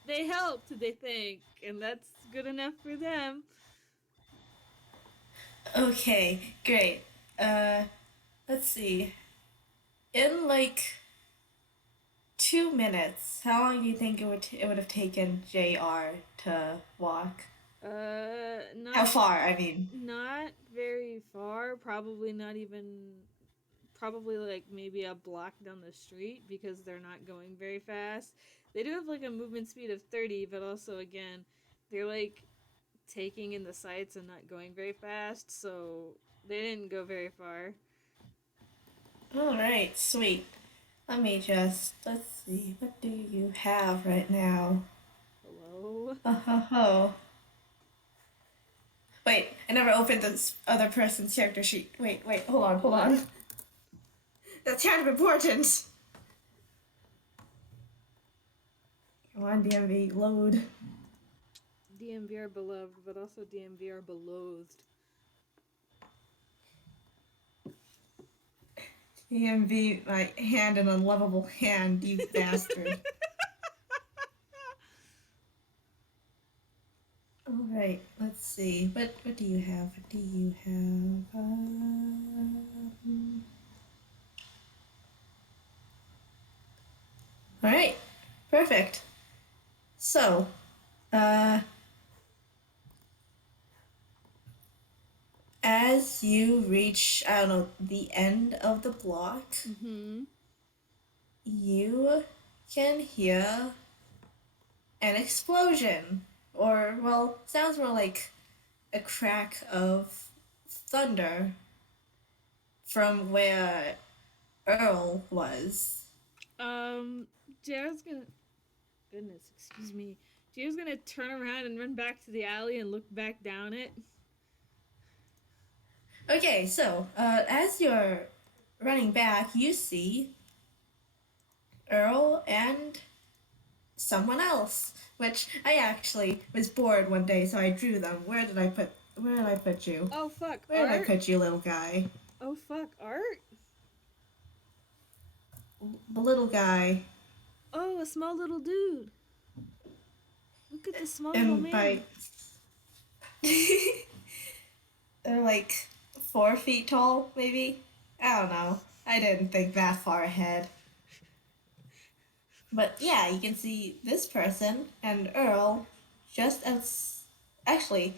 they helped, they think, and that's good enough for them. Okay, great. Uh, let's see. In like 2 minutes, how long do you think it would have taken JR to walk? How Not far? I mean. not very far. Probably not even. Probably like maybe a block down the street because they're not going very fast. They do have like a movement speed of 30, but also again, they're like taking in the sights and not going very fast, so they didn't go very far. All right, sweet. Let's see. What do you have right now? Hello. Oh ho ho. Wait, I never opened this other person's character sheet. Wait, hold What? on. That's kind of important. Come on, DMV, load. DMV are beloved, but also DMV are beloathed. DMV, my hand, an unlovable hand, you bastard. All right, let's see. What do you have? What do you have? All right, perfect. So, uh, as you reach, I don't know, the end of the block, Mm-hmm. you can hear an explosion. Or, well, sounds more like a crack of thunder from where Earl was. Jared's gonna. Goodness, excuse me. Jared's gonna turn around and run back to the alley and look back down it. Okay, so, as you're running back, you see Earl and someone else, which I actually was bored one day, so I drew them. Where did I put you? Oh fuck, Where did I art. put you, little guy? Oh fuck, art. the little guy. Oh, a small little dude. Look at this small little And man. by they're like 4 feet tall, maybe. I don't know. I didn't think that far ahead. But yeah, you can see this person and Earl just as. Actually,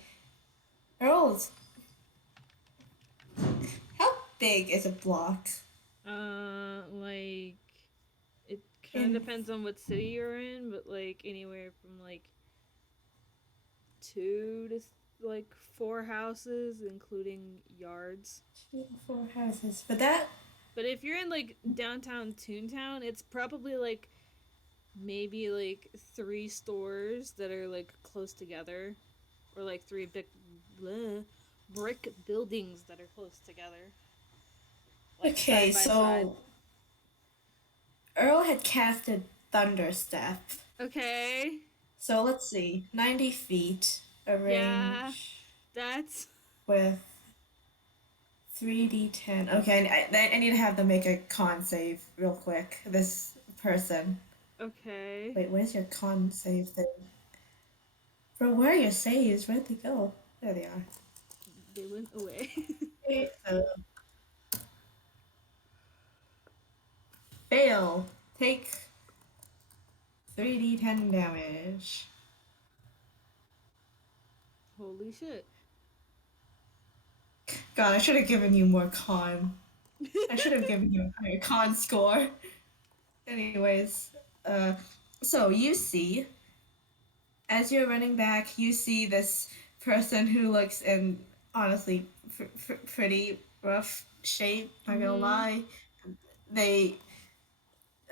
Earl's. How big is a block? Like it kind of In depends on what city you're in, but like anywhere from like two to like four houses, including yards. 2 to 4 houses. But that. But if you're in like downtown Toontown, it's probably like maybe like three stores that are like close together, or like three big bleh, brick buildings that are close together, like Okay, side by side. so Earl had casted Thunderstep. Okay, So let's see. 90 feet, a yeah, range that's with 3d10. Okay, I need to have them make a con save real quick. This person. okay. Wait, where's your con save thing? Bro, where are your saves? Where'd they go? There they are. They went away. Okay, so fail. Take 3d10 damage. Holy shit. God, I should have given you more con. I should have given you a higher con score. Anyways, uh, so you see, as you're running back, you see this person who looks in honestly pretty rough shape. Not gonna Mhm. lie, they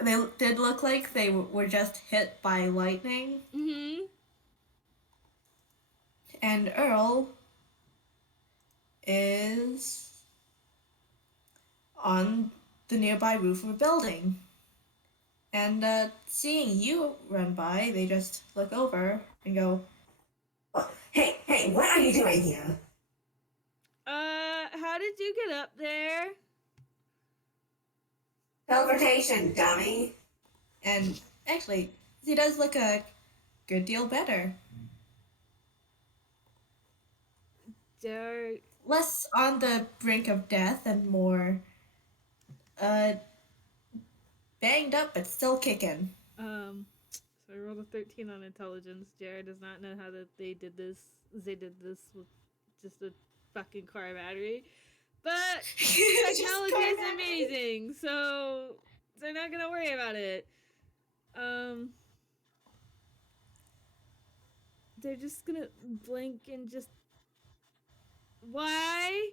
they did look like they were just hit by lightning. Mhm. And Earl is on the nearby roof of a building. And seeing you run by, they just look over and go, Oh, hey, what are you doing here? How did you get up there? Teleportation, dummy. and actually, he does look a good deal better. There. Less on the brink of death and more uh, banged up but still kicking. So I rolled a 13 on intelligence. Jared does not know how that they did this. They did this with just a fucking car battery. But Just technology car is battery. amazing, so they're not gonna worry about it. Um, they're just gonna blink and just why?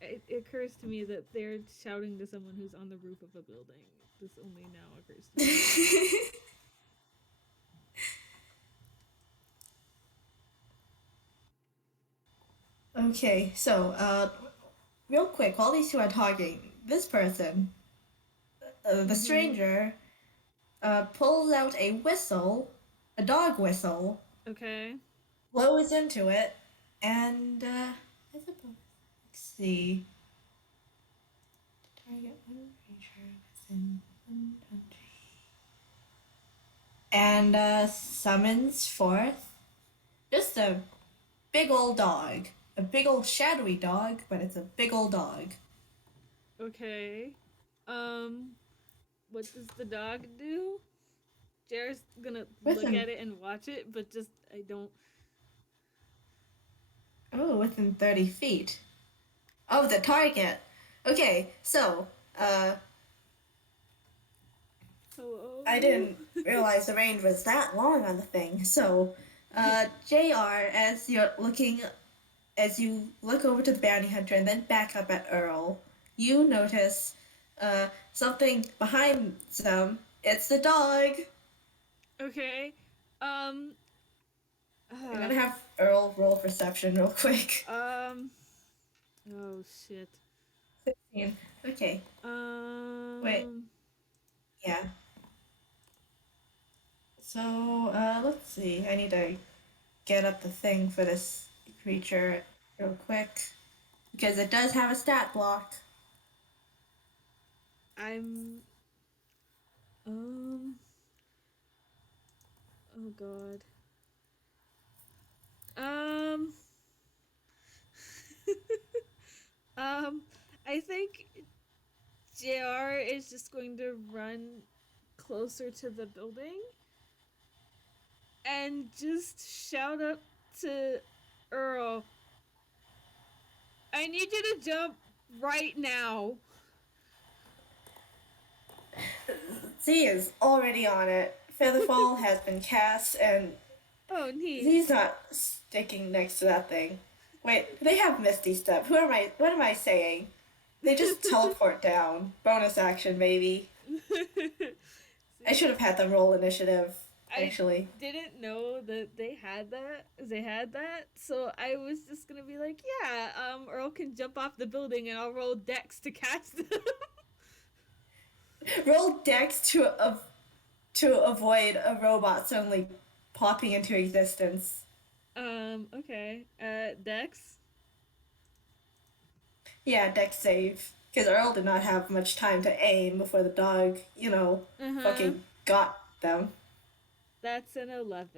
It occurs to me that they're shouting to someone who's on the roof of a building. This only now occurs to me. Okay, so real quick, while these two are talking, this person, the Mm-hmm. stranger, pulls out a whistle, a dog whistle, Okay. blows into it, and I suppose, let's see. Target one creature within 120. And summons forth just a big old dog. A big old shadowy dog, but it's a big old dog. Okay. Um, what does the dog do? Jared's gonna look Within at it and watch it, but just I don't. within 30 feet of the target. Okay, so I Hello. didn't realize the range was that long on the thing. So JR, as you look over to the bounty hunter and then back up at Earl, you notice something behind them. It's the dog. Okay. Um. I'm Uh, gonna have Earl roll perception real quick. um. Oh shit. 16. Okay. Wait. Um. Yeah. So let's see. I need to get up the thing for this creature real quick because it does have a stat block. I'm um oh god. Um um I think JR is just going to run closer to the building and just shout up to Earl, I need you to jump right now. Z is already on it. Featherfall has been cast, and Oh, neat. Z's not sticking next to that thing. Wait, they have Misty Step. Who am I? What am I saying? They just teleport down. Bonus action, maybe. I See, should have had them roll initiative, I actually. didn't know that they had that. They had that, so I was just gonna be like, yeah, Earl can jump off the building, and I'll roll Dex to catch them. Roll Dex to avoid a robot suddenly popping into existence. Okay. Dex. Yeah, Dex save. Because Earl did not have much time to aim before the dog, Uh huh. fucking got them. That's an 11.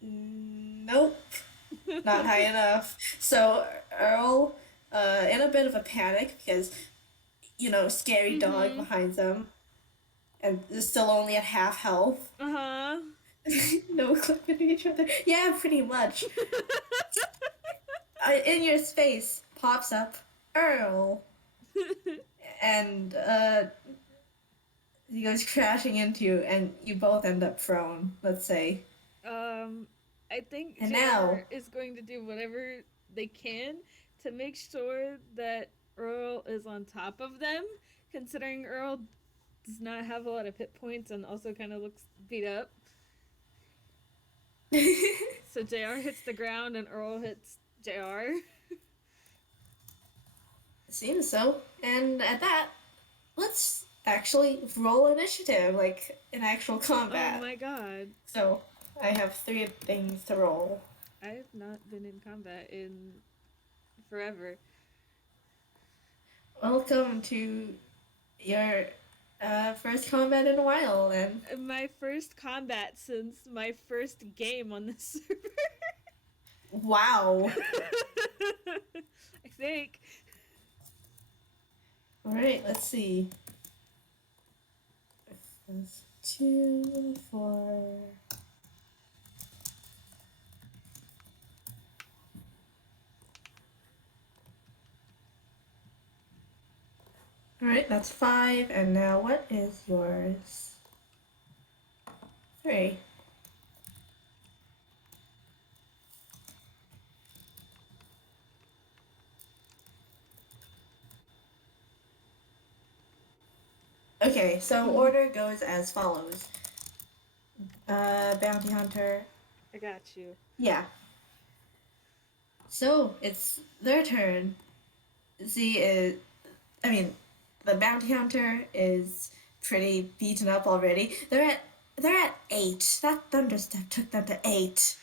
Nope, not high enough. So Earl, in a bit of a panic because, scary dog Mm-hmm. behind them, and is still only at half health. Uh huh. No clip into each other. Yeah, pretty much. In your space pops up Earl, and he goes crashing into you, and you both end up prone. Let's say, um, I think and JR now is going to do whatever they can to make sure that Earl is on top of them, considering Earl does not have a lot of hit points and also kind of looks beat up. So JR hits the ground and Earl hits JR. seems so. And at that, let's actually roll initiative, like in actual Oh combat. my god. So I have 3 things to roll. I have not been in combat in forever. Welcome to your first combat in a while, then. My first combat since my first game on this server. Wow. I think. Alright, let's see. 2, 4. Alright, that's 5. And now what is yours? 3. Okay, so order goes as follows. Bounty Hunter. I got you. Yeah. So it's their turn. Z is, I mean, the bounty hunter is pretty beaten up already. They're at 8. That thunderstep took them to 8.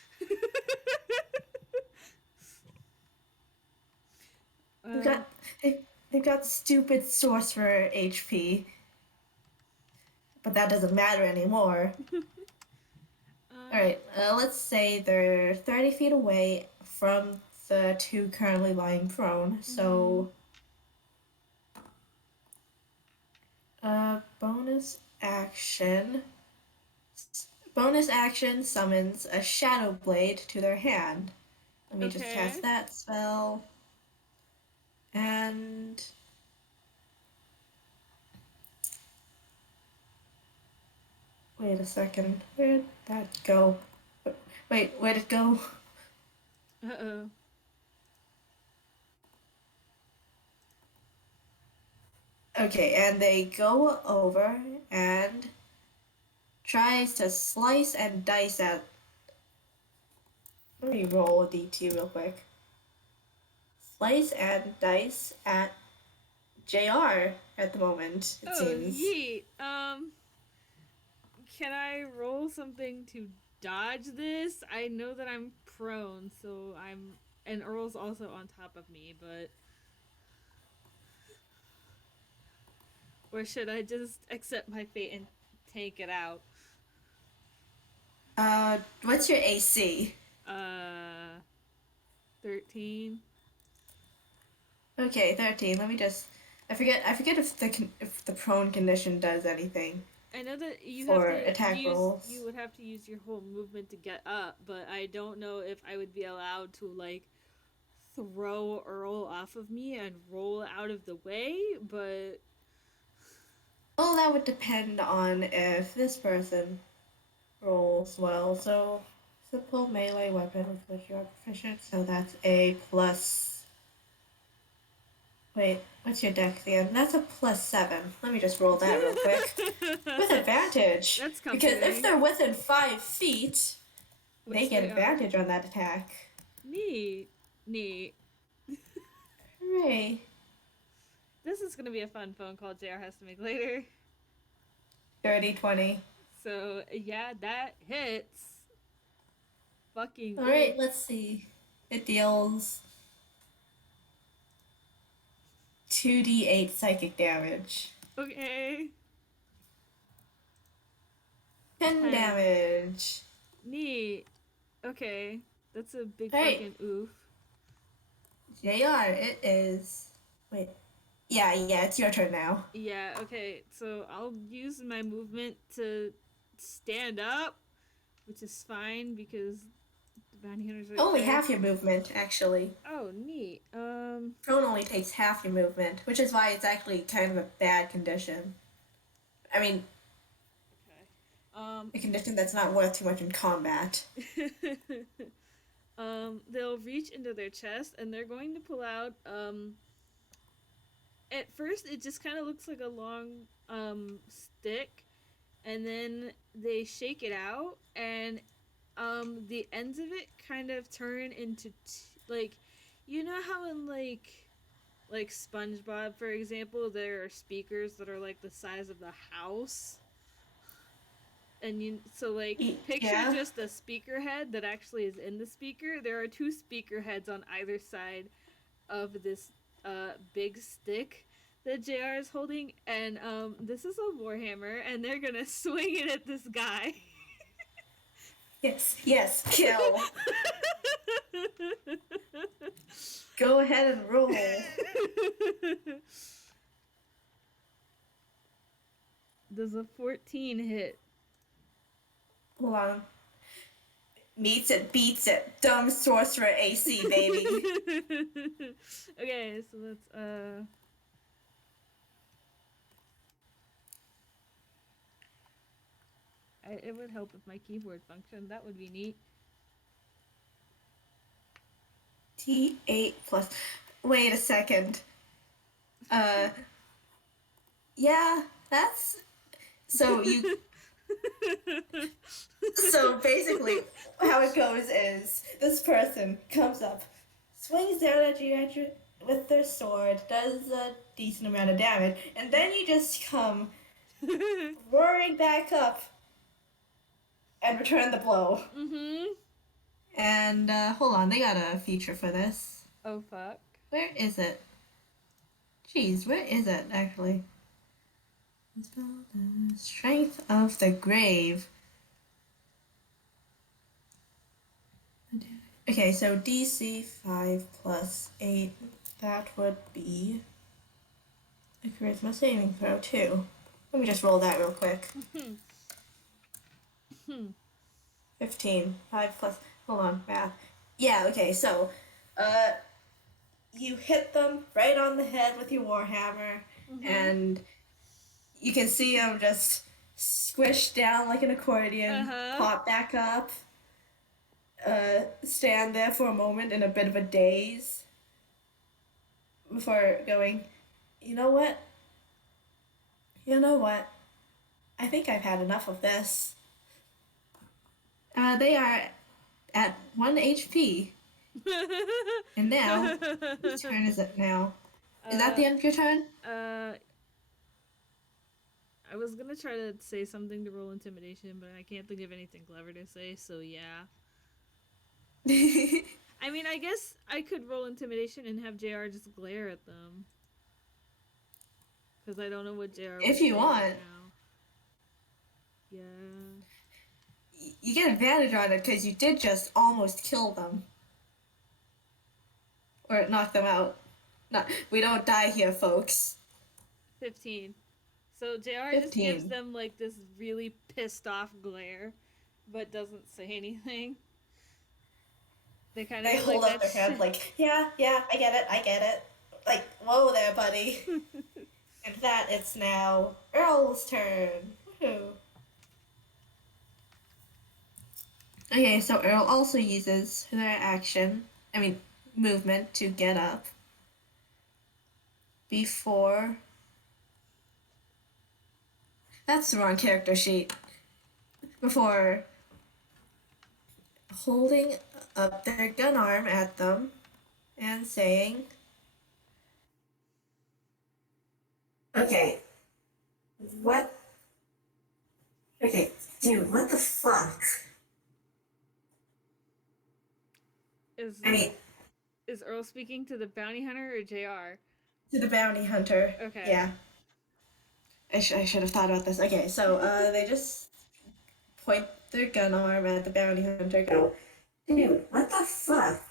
They've Um, got they've got stupid sorcerer HP, but that doesn't matter anymore. All right, let's say they're 30 feet away from the 2 currently lying prone. So, bonus action. Bonus action summons a shadow blade to their hand. Let me just okay. cast that spell. And wait a second. Where'd that go? Wait, where'd it go? Uh-oh. Okay, and they go over and tries to slice and dice at. Let me roll a d2 real quick. Slice and dice at JR at the moment, it Oh, seems. yeet. Can I roll something to dodge this? I know that I'm prone, so I'm... And Earl's also on top of me, but... Or should I just accept my fate and tank it out? What's your AC? Uh, 13. Okay, 13. Let me just. I forget if the prone condition does anything I know that you have for to attack use, you rolls. would have to use your whole movement to get up, but I don't know if I would be allowed to, like, throw Earl off of me and roll out of the way, but Well, that would depend on if this person rolls well. So, simple melee weapon with which you are proficient. So that's a plus. Wait, what's your dex again? That's a +7. Let me just roll that real quick. With advantage. That's Because if comforting. they're within 5 feet, they Which get they are. advantage on that attack. Neat. Neat. Hooray. This is gonna be a fun phone call JR has to make later. Dirty 20. So, yeah, that hits. Fucking oof. Alright, let's see. It deals 2d8 psychic damage. Okay. 10 10. damage. Neat. Okay. That's a big Alright, fucking oof. JR, it is. Wait. Yeah, it's your turn now. Yeah, okay. So I'll use my movement to stand up, which is fine because the bounty hunter's right Only there. half your movement, actually. Oh, neat. Prone only takes half your movement, which is why it's actually kind of a bad condition. I mean, Okay. a condition that's not worth too much in combat. They'll reach into their chest and they're going to pull out, at first it just kind of looks like a long, stick, and then they shake it out, and, the ends of it kind of turn into, like, you know how in, like SpongeBob, for example, there are speakers that are like the size of the house. And you so like picture Yeah? just a speaker head that actually is in the speaker. There are two speaker heads on either side of this big stick that JR is holding, and this is a warhammer, and they're gonna swing it at this guy. Yes, kill. Go ahead and roll. Does a 14 hit? Hold on. Meets it, beats it. Dumb sorcerer AC, baby. Okay, so let's it would help if my keyboard functioned. That would be neat. T8 plus. Wait a second. Uh, yeah, that's. So you. So basically, how it goes is this person comes up, swings down at you with their sword, does a decent amount of damage, and then you just come roaring back up and return the blow. Mm-hmm. And hold on, they got a feature for this. Oh fuck. Where is it? Jeez, where is it actually? Strength of the Grave. Okay, so DC 5 plus 8. That would be a charisma saving throw, too. Let me just roll that real quick. 15. 5 plus. Hold on, math. Yeah, okay, so, you hit them right on the head with your warhammer, and you can see them just squish down like an accordion, pop back up, stand there for a moment in a bit of a daze before going, you know what? You know what? I think I've had enough of this. They are at 1 HP. And now, whose turn is it now? Is that the end of your turn? I was gonna try to say something to roll intimidation, but I can't think of anything clever to say, so yeah. I mean, I guess I could roll intimidation and have JR just glare at them. because I don't know what JR If would you say right want, now. Yeah. you get advantage on it because you did just almost kill them or knock them out. Not, we don't die here, folks. 15. So JR just gives 15. them like this really pissed off glare, but doesn't say anything. They kind of They get like hold up that their hands like, yeah, yeah, I get it, I get it. Like, whoa there, buddy. And that it's now Earl's turn. Woohoo. Okay, so Earl also uses their action, I mean, movement to get up before. That's the wrong character sheet. Before holding up their gun arm at them and saying, Okay, what? Okay, dude, what the fuck? is I mean, is Earl speaking to the bounty hunter or JR? to the bounty hunter. Okay. Yeah, I should have thought about this. Okay, so they just point their gun arm at the bounty hunter. Go, dude, what the fuck?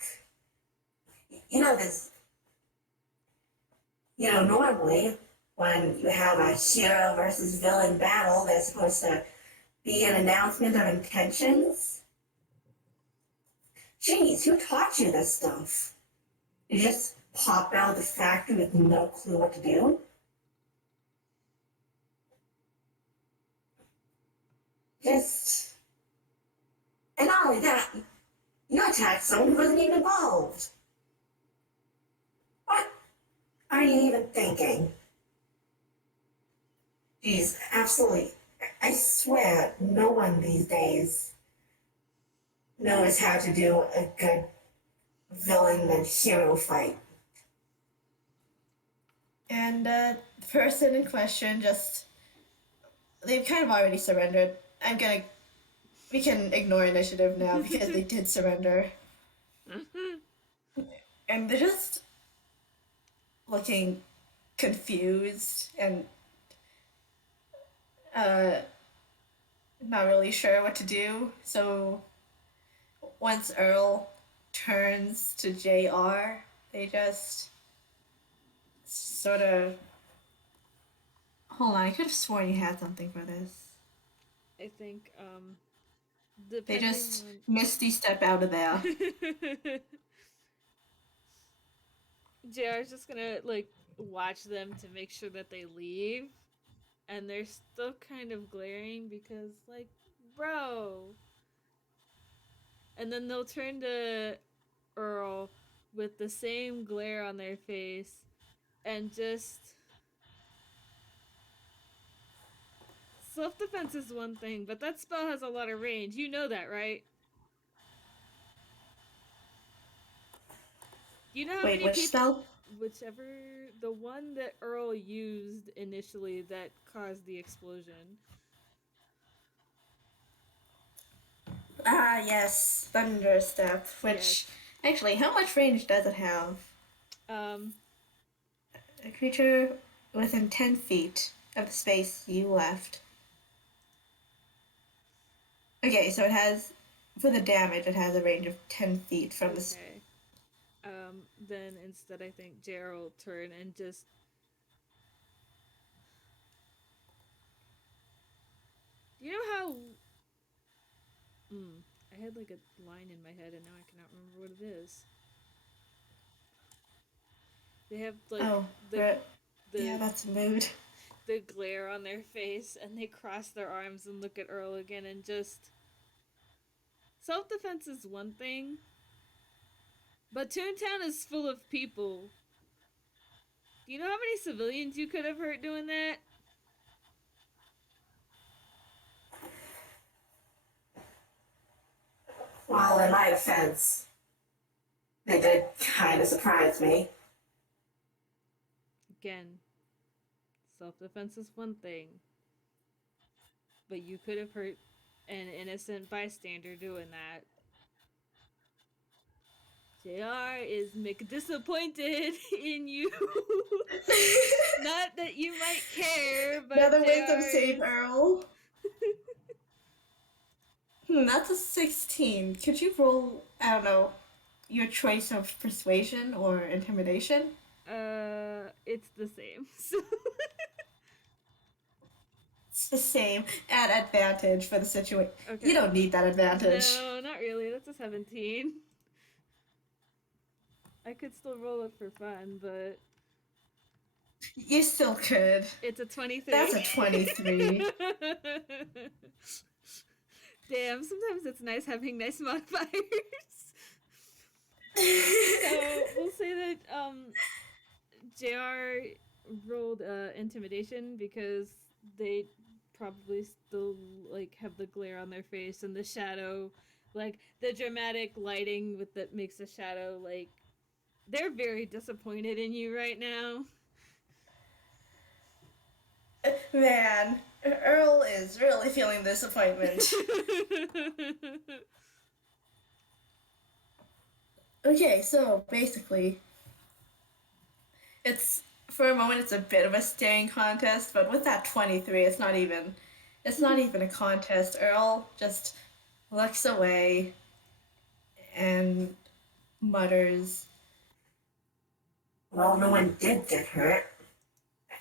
You know this. Normally when you have a hero versus villain battle, there's supposed to be an announcement of intentions. Jeez, who taught you this stuff? You just pop out of the factory with no clue what to do? Just. And not only that, you attacked someone who wasn't even involved. What are you even thinking? Jeez, absolutely. I swear, no one these days knows how to do a good villain and hero fight. and the person in question just. They've kind of already surrendered. I'm gonna. We can ignore initiative now because they did surrender. And they're just looking confused and uh, not really sure what to do. So once Earl turns to JR, they just sort of. Hold on, I could have sworn you had something for this. I think They depending just misty step out of there. on JR's just gonna like watch them to make sure that they leave, and they're still kind of glaring because like, bro. And then they'll turn to Earl with the same glare on their face and just self defense is one thing, but that spell has a lot of range. You know that, right? Do you know how Wait, many which people? spell? Whichever the one that Earl used initially that caused the explosion. Ah, yes, Thunder Step. Which, Yes. actually, how much range does it have? Um. A creature within 10 feet of the space you left. Okay, so it has, for the damage, it has a range of 10 feet from the. Okay. Then instead, I think Gerald will turn and just. Do you know how? I had like a line in my head, and now I cannot remember what it is. They have like Oh, the right. Yeah, the that's a mood. the glare on their face, and they cross their arms and look at Earl again, and just self defense is one thing, but Toontown is full of people. Do you know how many civilians you could have hurt doing that? Well, in my defense, they did kind of surprise me. Again, self defense is one thing, but you could have hurt an innocent bystander doing that. JR is disappointed in you. Not that you might care, but Another JR wisdom save, is... Earl. That's a 16. Could you roll, I don't know, your choice of persuasion or intimidation? It's the same. So It's the same. At advantage for the situation. okay. You don't need that advantage. No, not really. That's a 17. I could still roll it for fun, but You still could. it's a 23. That's a 23. Damn, sometimes it's nice having nice modifiers. So we'll say that JR rolled intimidation because they probably still like have the glare on their face and the shadow, like the dramatic lighting with that makes the shadow like they're very disappointed in you right now. Man, Earl is really feeling disappointment. Okay, so basically, it's for a moment it's a bit of a staring contest, but with that 23, it's not even a contest. Earl just looks away and mutters, Well, no one did get hurt.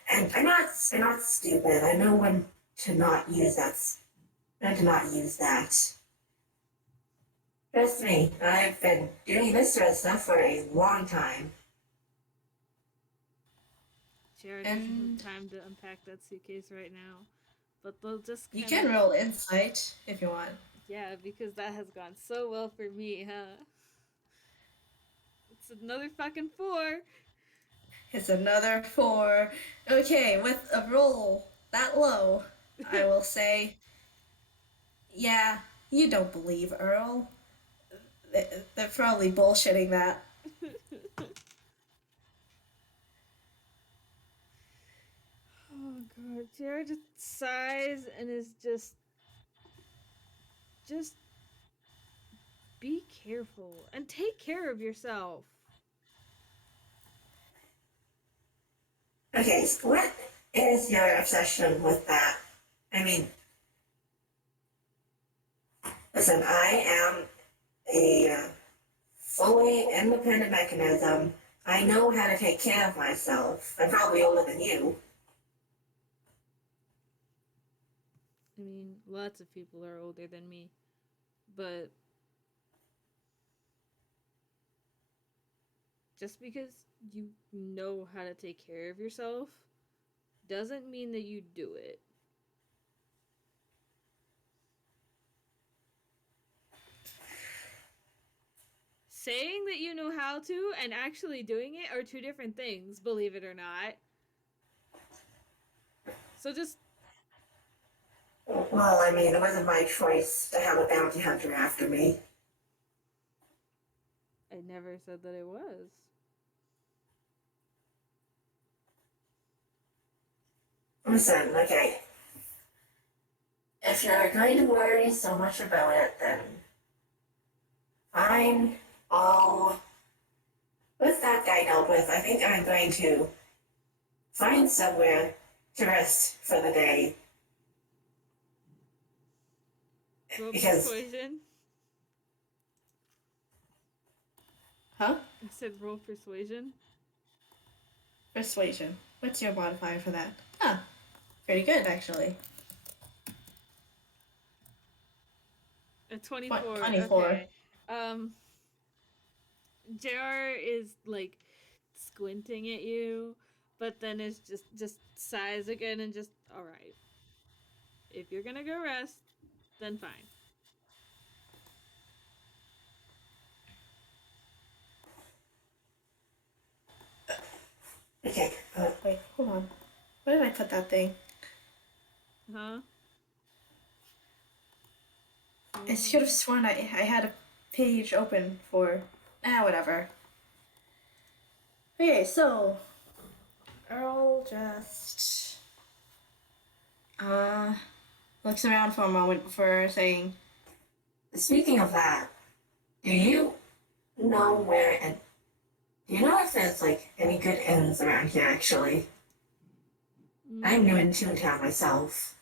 And I'm not stupid. I know when to not use that. When to not use that. Trust me, I've been doing this sort of stuff for a long time. Jared doesn't and have time to unpack that suitcase right now, but they'll just you kind can of roll insight if you want. yeah, because that has gone so well for me, huh? It's another fucking 4. It's another 4. Okay, with a roll that low, I will say, yeah, you don't believe Earl. They're probably bullshitting that. Oh god, Jared just sighs and is just be careful and take care of yourself. Okay, so what is your obsession with that? I mean, listen, I am a fully independent mechanism. I know how to take care of myself. I'm probably older than you. I mean, lots of people are older than me, but just because you know how to take care of yourself doesn't mean that you do it. Saying that you know how to and actually doing it are two different things, believe it or not. So just Well, I mean, it wasn't my choice to have a bounty hunter after me. I never said that it was. Listen, okay. If you're going to worry so much about it, then fine. I'll. With that guy dealt with, I think I'm going to find somewhere to rest for the day. Roll Because, persuasion. Huh? I said roll persuasion. Persuasion. What's your modifier for that? Huh. Pretty good, actually. A 24. 24. Okay. JR is like squinting at you, but then is just sighs again and just all right. If you're gonna go rest, then fine. okay, Wait, hold on. Where did I put that thing? Huh? I should have sworn I had a page open for... whatever. Okay, so... Earl just... looks around for a moment before saying, speaking of that, do you know where and do you know if there's like any good inns around here actually? I'm new Mm, in Toontown myself.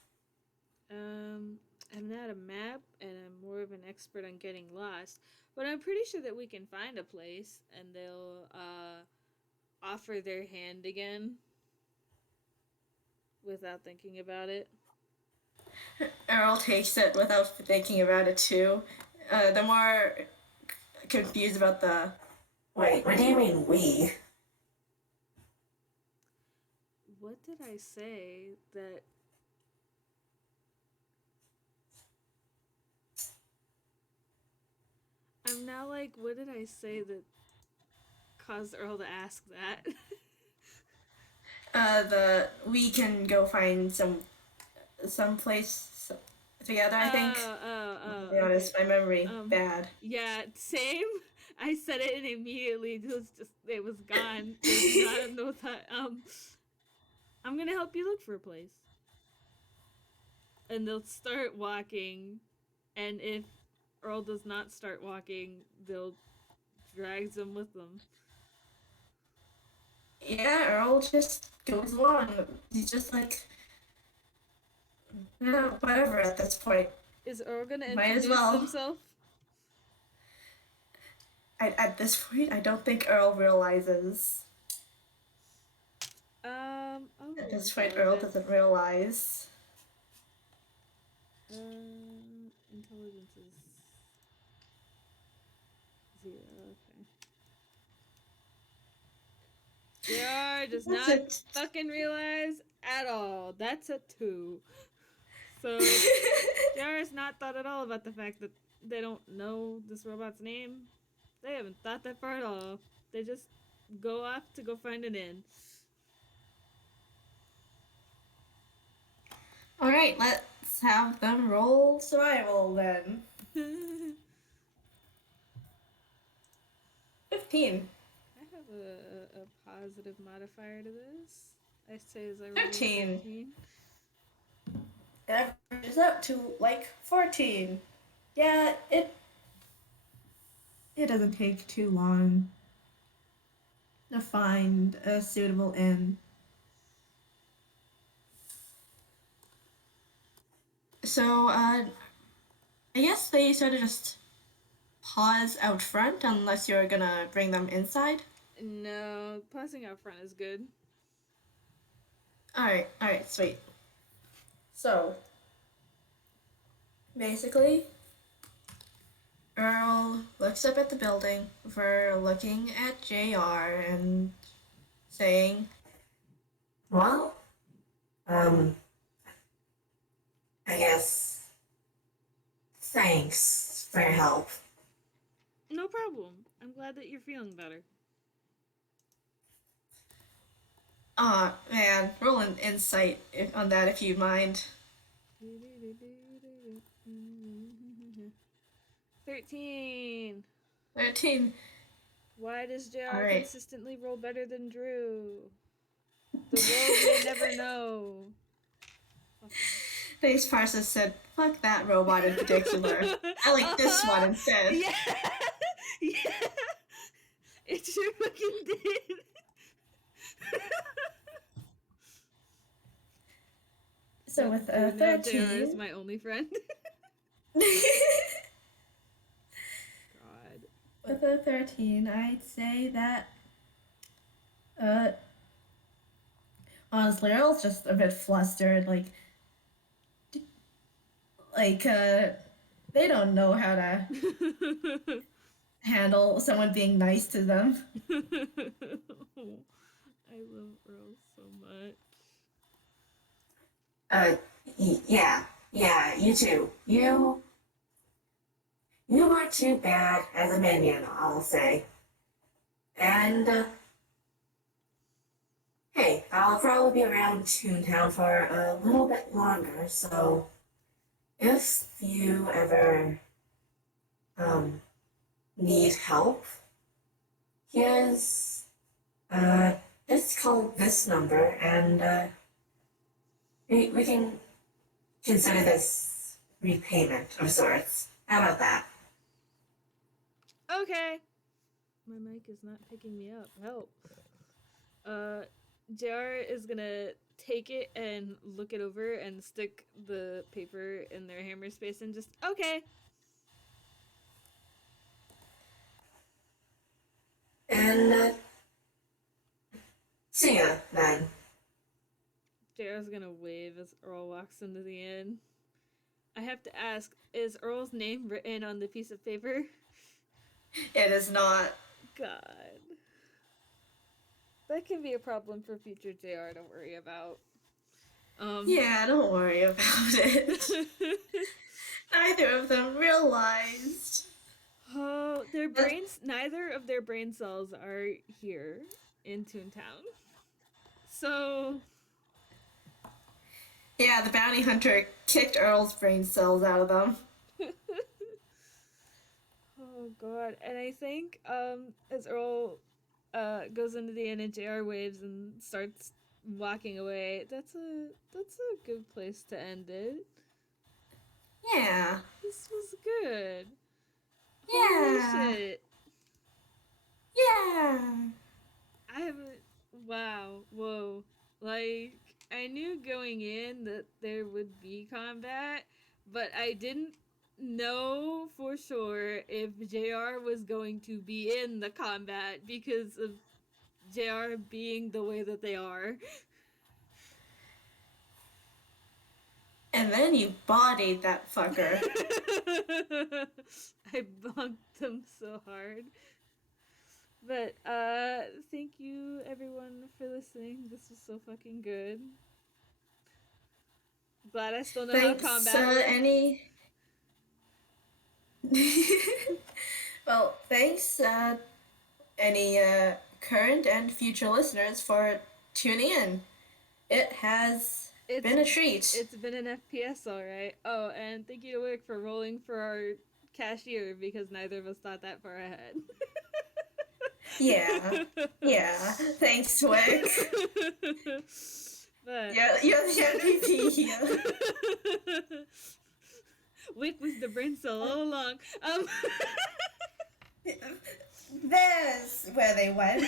um, I'm not a map, and I'm more of an expert on getting lost. But I'm pretty sure that we can find a place, and they'll offer their hand again without thinking about it. Earl takes it without thinking about it too. The more confused about the. Wait, what do you mean we? What did I say that? I'm now like, what did I say that caused Earl to ask that? The we can go find some place together. I think. To be Okay. honest, my memory Um, bad. yeah, same. I said it and immediately it was gone. There's not a no thought. I'm gonna help you look for a place, and they'll start walking, and if Earl does not start walking, they'll drag them with them. Yeah, Earl just goes along. He's just like, no, whatever at this point. Is Earl gonna Might as introduce well. himself? At this point, I don't think Earl realizes. I'll At roll this point, Earl intelligence. doesn't realize. Intelligence is 0. Okay. JR does That's not it. fucking realize at all. That's a 2. So JR has not thought at all about the fact that they don't know this robot's name. They haven't thought that far at all. They just go off to go find an inn. Alright, let's have them roll survival then. 15. I have a positive modifier to this. I say as I roll a 13. 13. It averages up to like 14. Yeah, it doesn't take too long to find a suitable inn. So, I guess they sort of just pause out front unless you're gonna bring them inside. No, passing out front is good. Alright, sweet. So, basically, Earl looks up at the building for looking at JR and saying, Well, um, I guess thanks for your help. No problem. I'm glad that you're feeling better. "Aw, man, roll an insight on that if you mind." 13. 13. Why does JR Alright. consistently roll better than Drew? The world may never know. Face Parsa said, fuck that robot in particular. I like this one instead. Yeah. Yeah. It sure fucking did. So with Now a JR is 13. my only friend. God. With a 13, I'd say that, uh, honestly, Earl's just a bit flustered. They don't know how to handle someone being nice to them. I love Earl so much. Uh, yeah, you too. You weren't too bad as a minion, I'll say. And, hey, I'll probably be around Toontown for a little bit longer, so if you ever, need help, here's, just call this number and, we can consider this repayment of sorts. How about that? Okay. My mic is not picking me up. Help. JR is gonna take it and look it over and stick the paper in their hammer space and just, okay. And see ya then. JR's gonna wave as Earl walks into the inn. I have to ask, is Earl's name written on the piece of paper? It is not. God. That can be a problem for future JR to worry about. Yeah, don't worry about it. Neither of them realized. Oh, their brains, neither of their brain cells are here in Toontown. So, Yeah, the bounty hunter kicked Earl's brain cells out of them. oh god. And I think as Earl goes into the inn and JR waves and starts walking away, that's a good place to end it. Yeah. This was good. Holy Yeah. shit. Yeah. I haven't. Wow. Whoa. Like, I knew going in that there would be combat, but I didn't know for sure if JR was going to be in the combat because of JR being the way that they are. And then you bodied that fucker. I bunked them so hard. But thank you everyone for listening. This was so fucking good. Glad I still know how Thanks, combat works. Well, thanks, any current and future listeners for tuning in. It has been a treat. It's been an FPS, alright. Oh, and thank you to Wick for rolling for our cashier because neither of us thought that far ahead. Yeah. Yeah. Thanks, Wick. But You're the MVP here. Wick was the brain cell all along. There's where they went.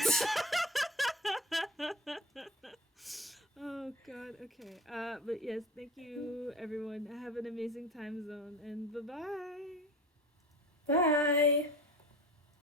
Oh god, okay. But yes, thank you everyone. Have an amazing time zone and bye-bye. Bye.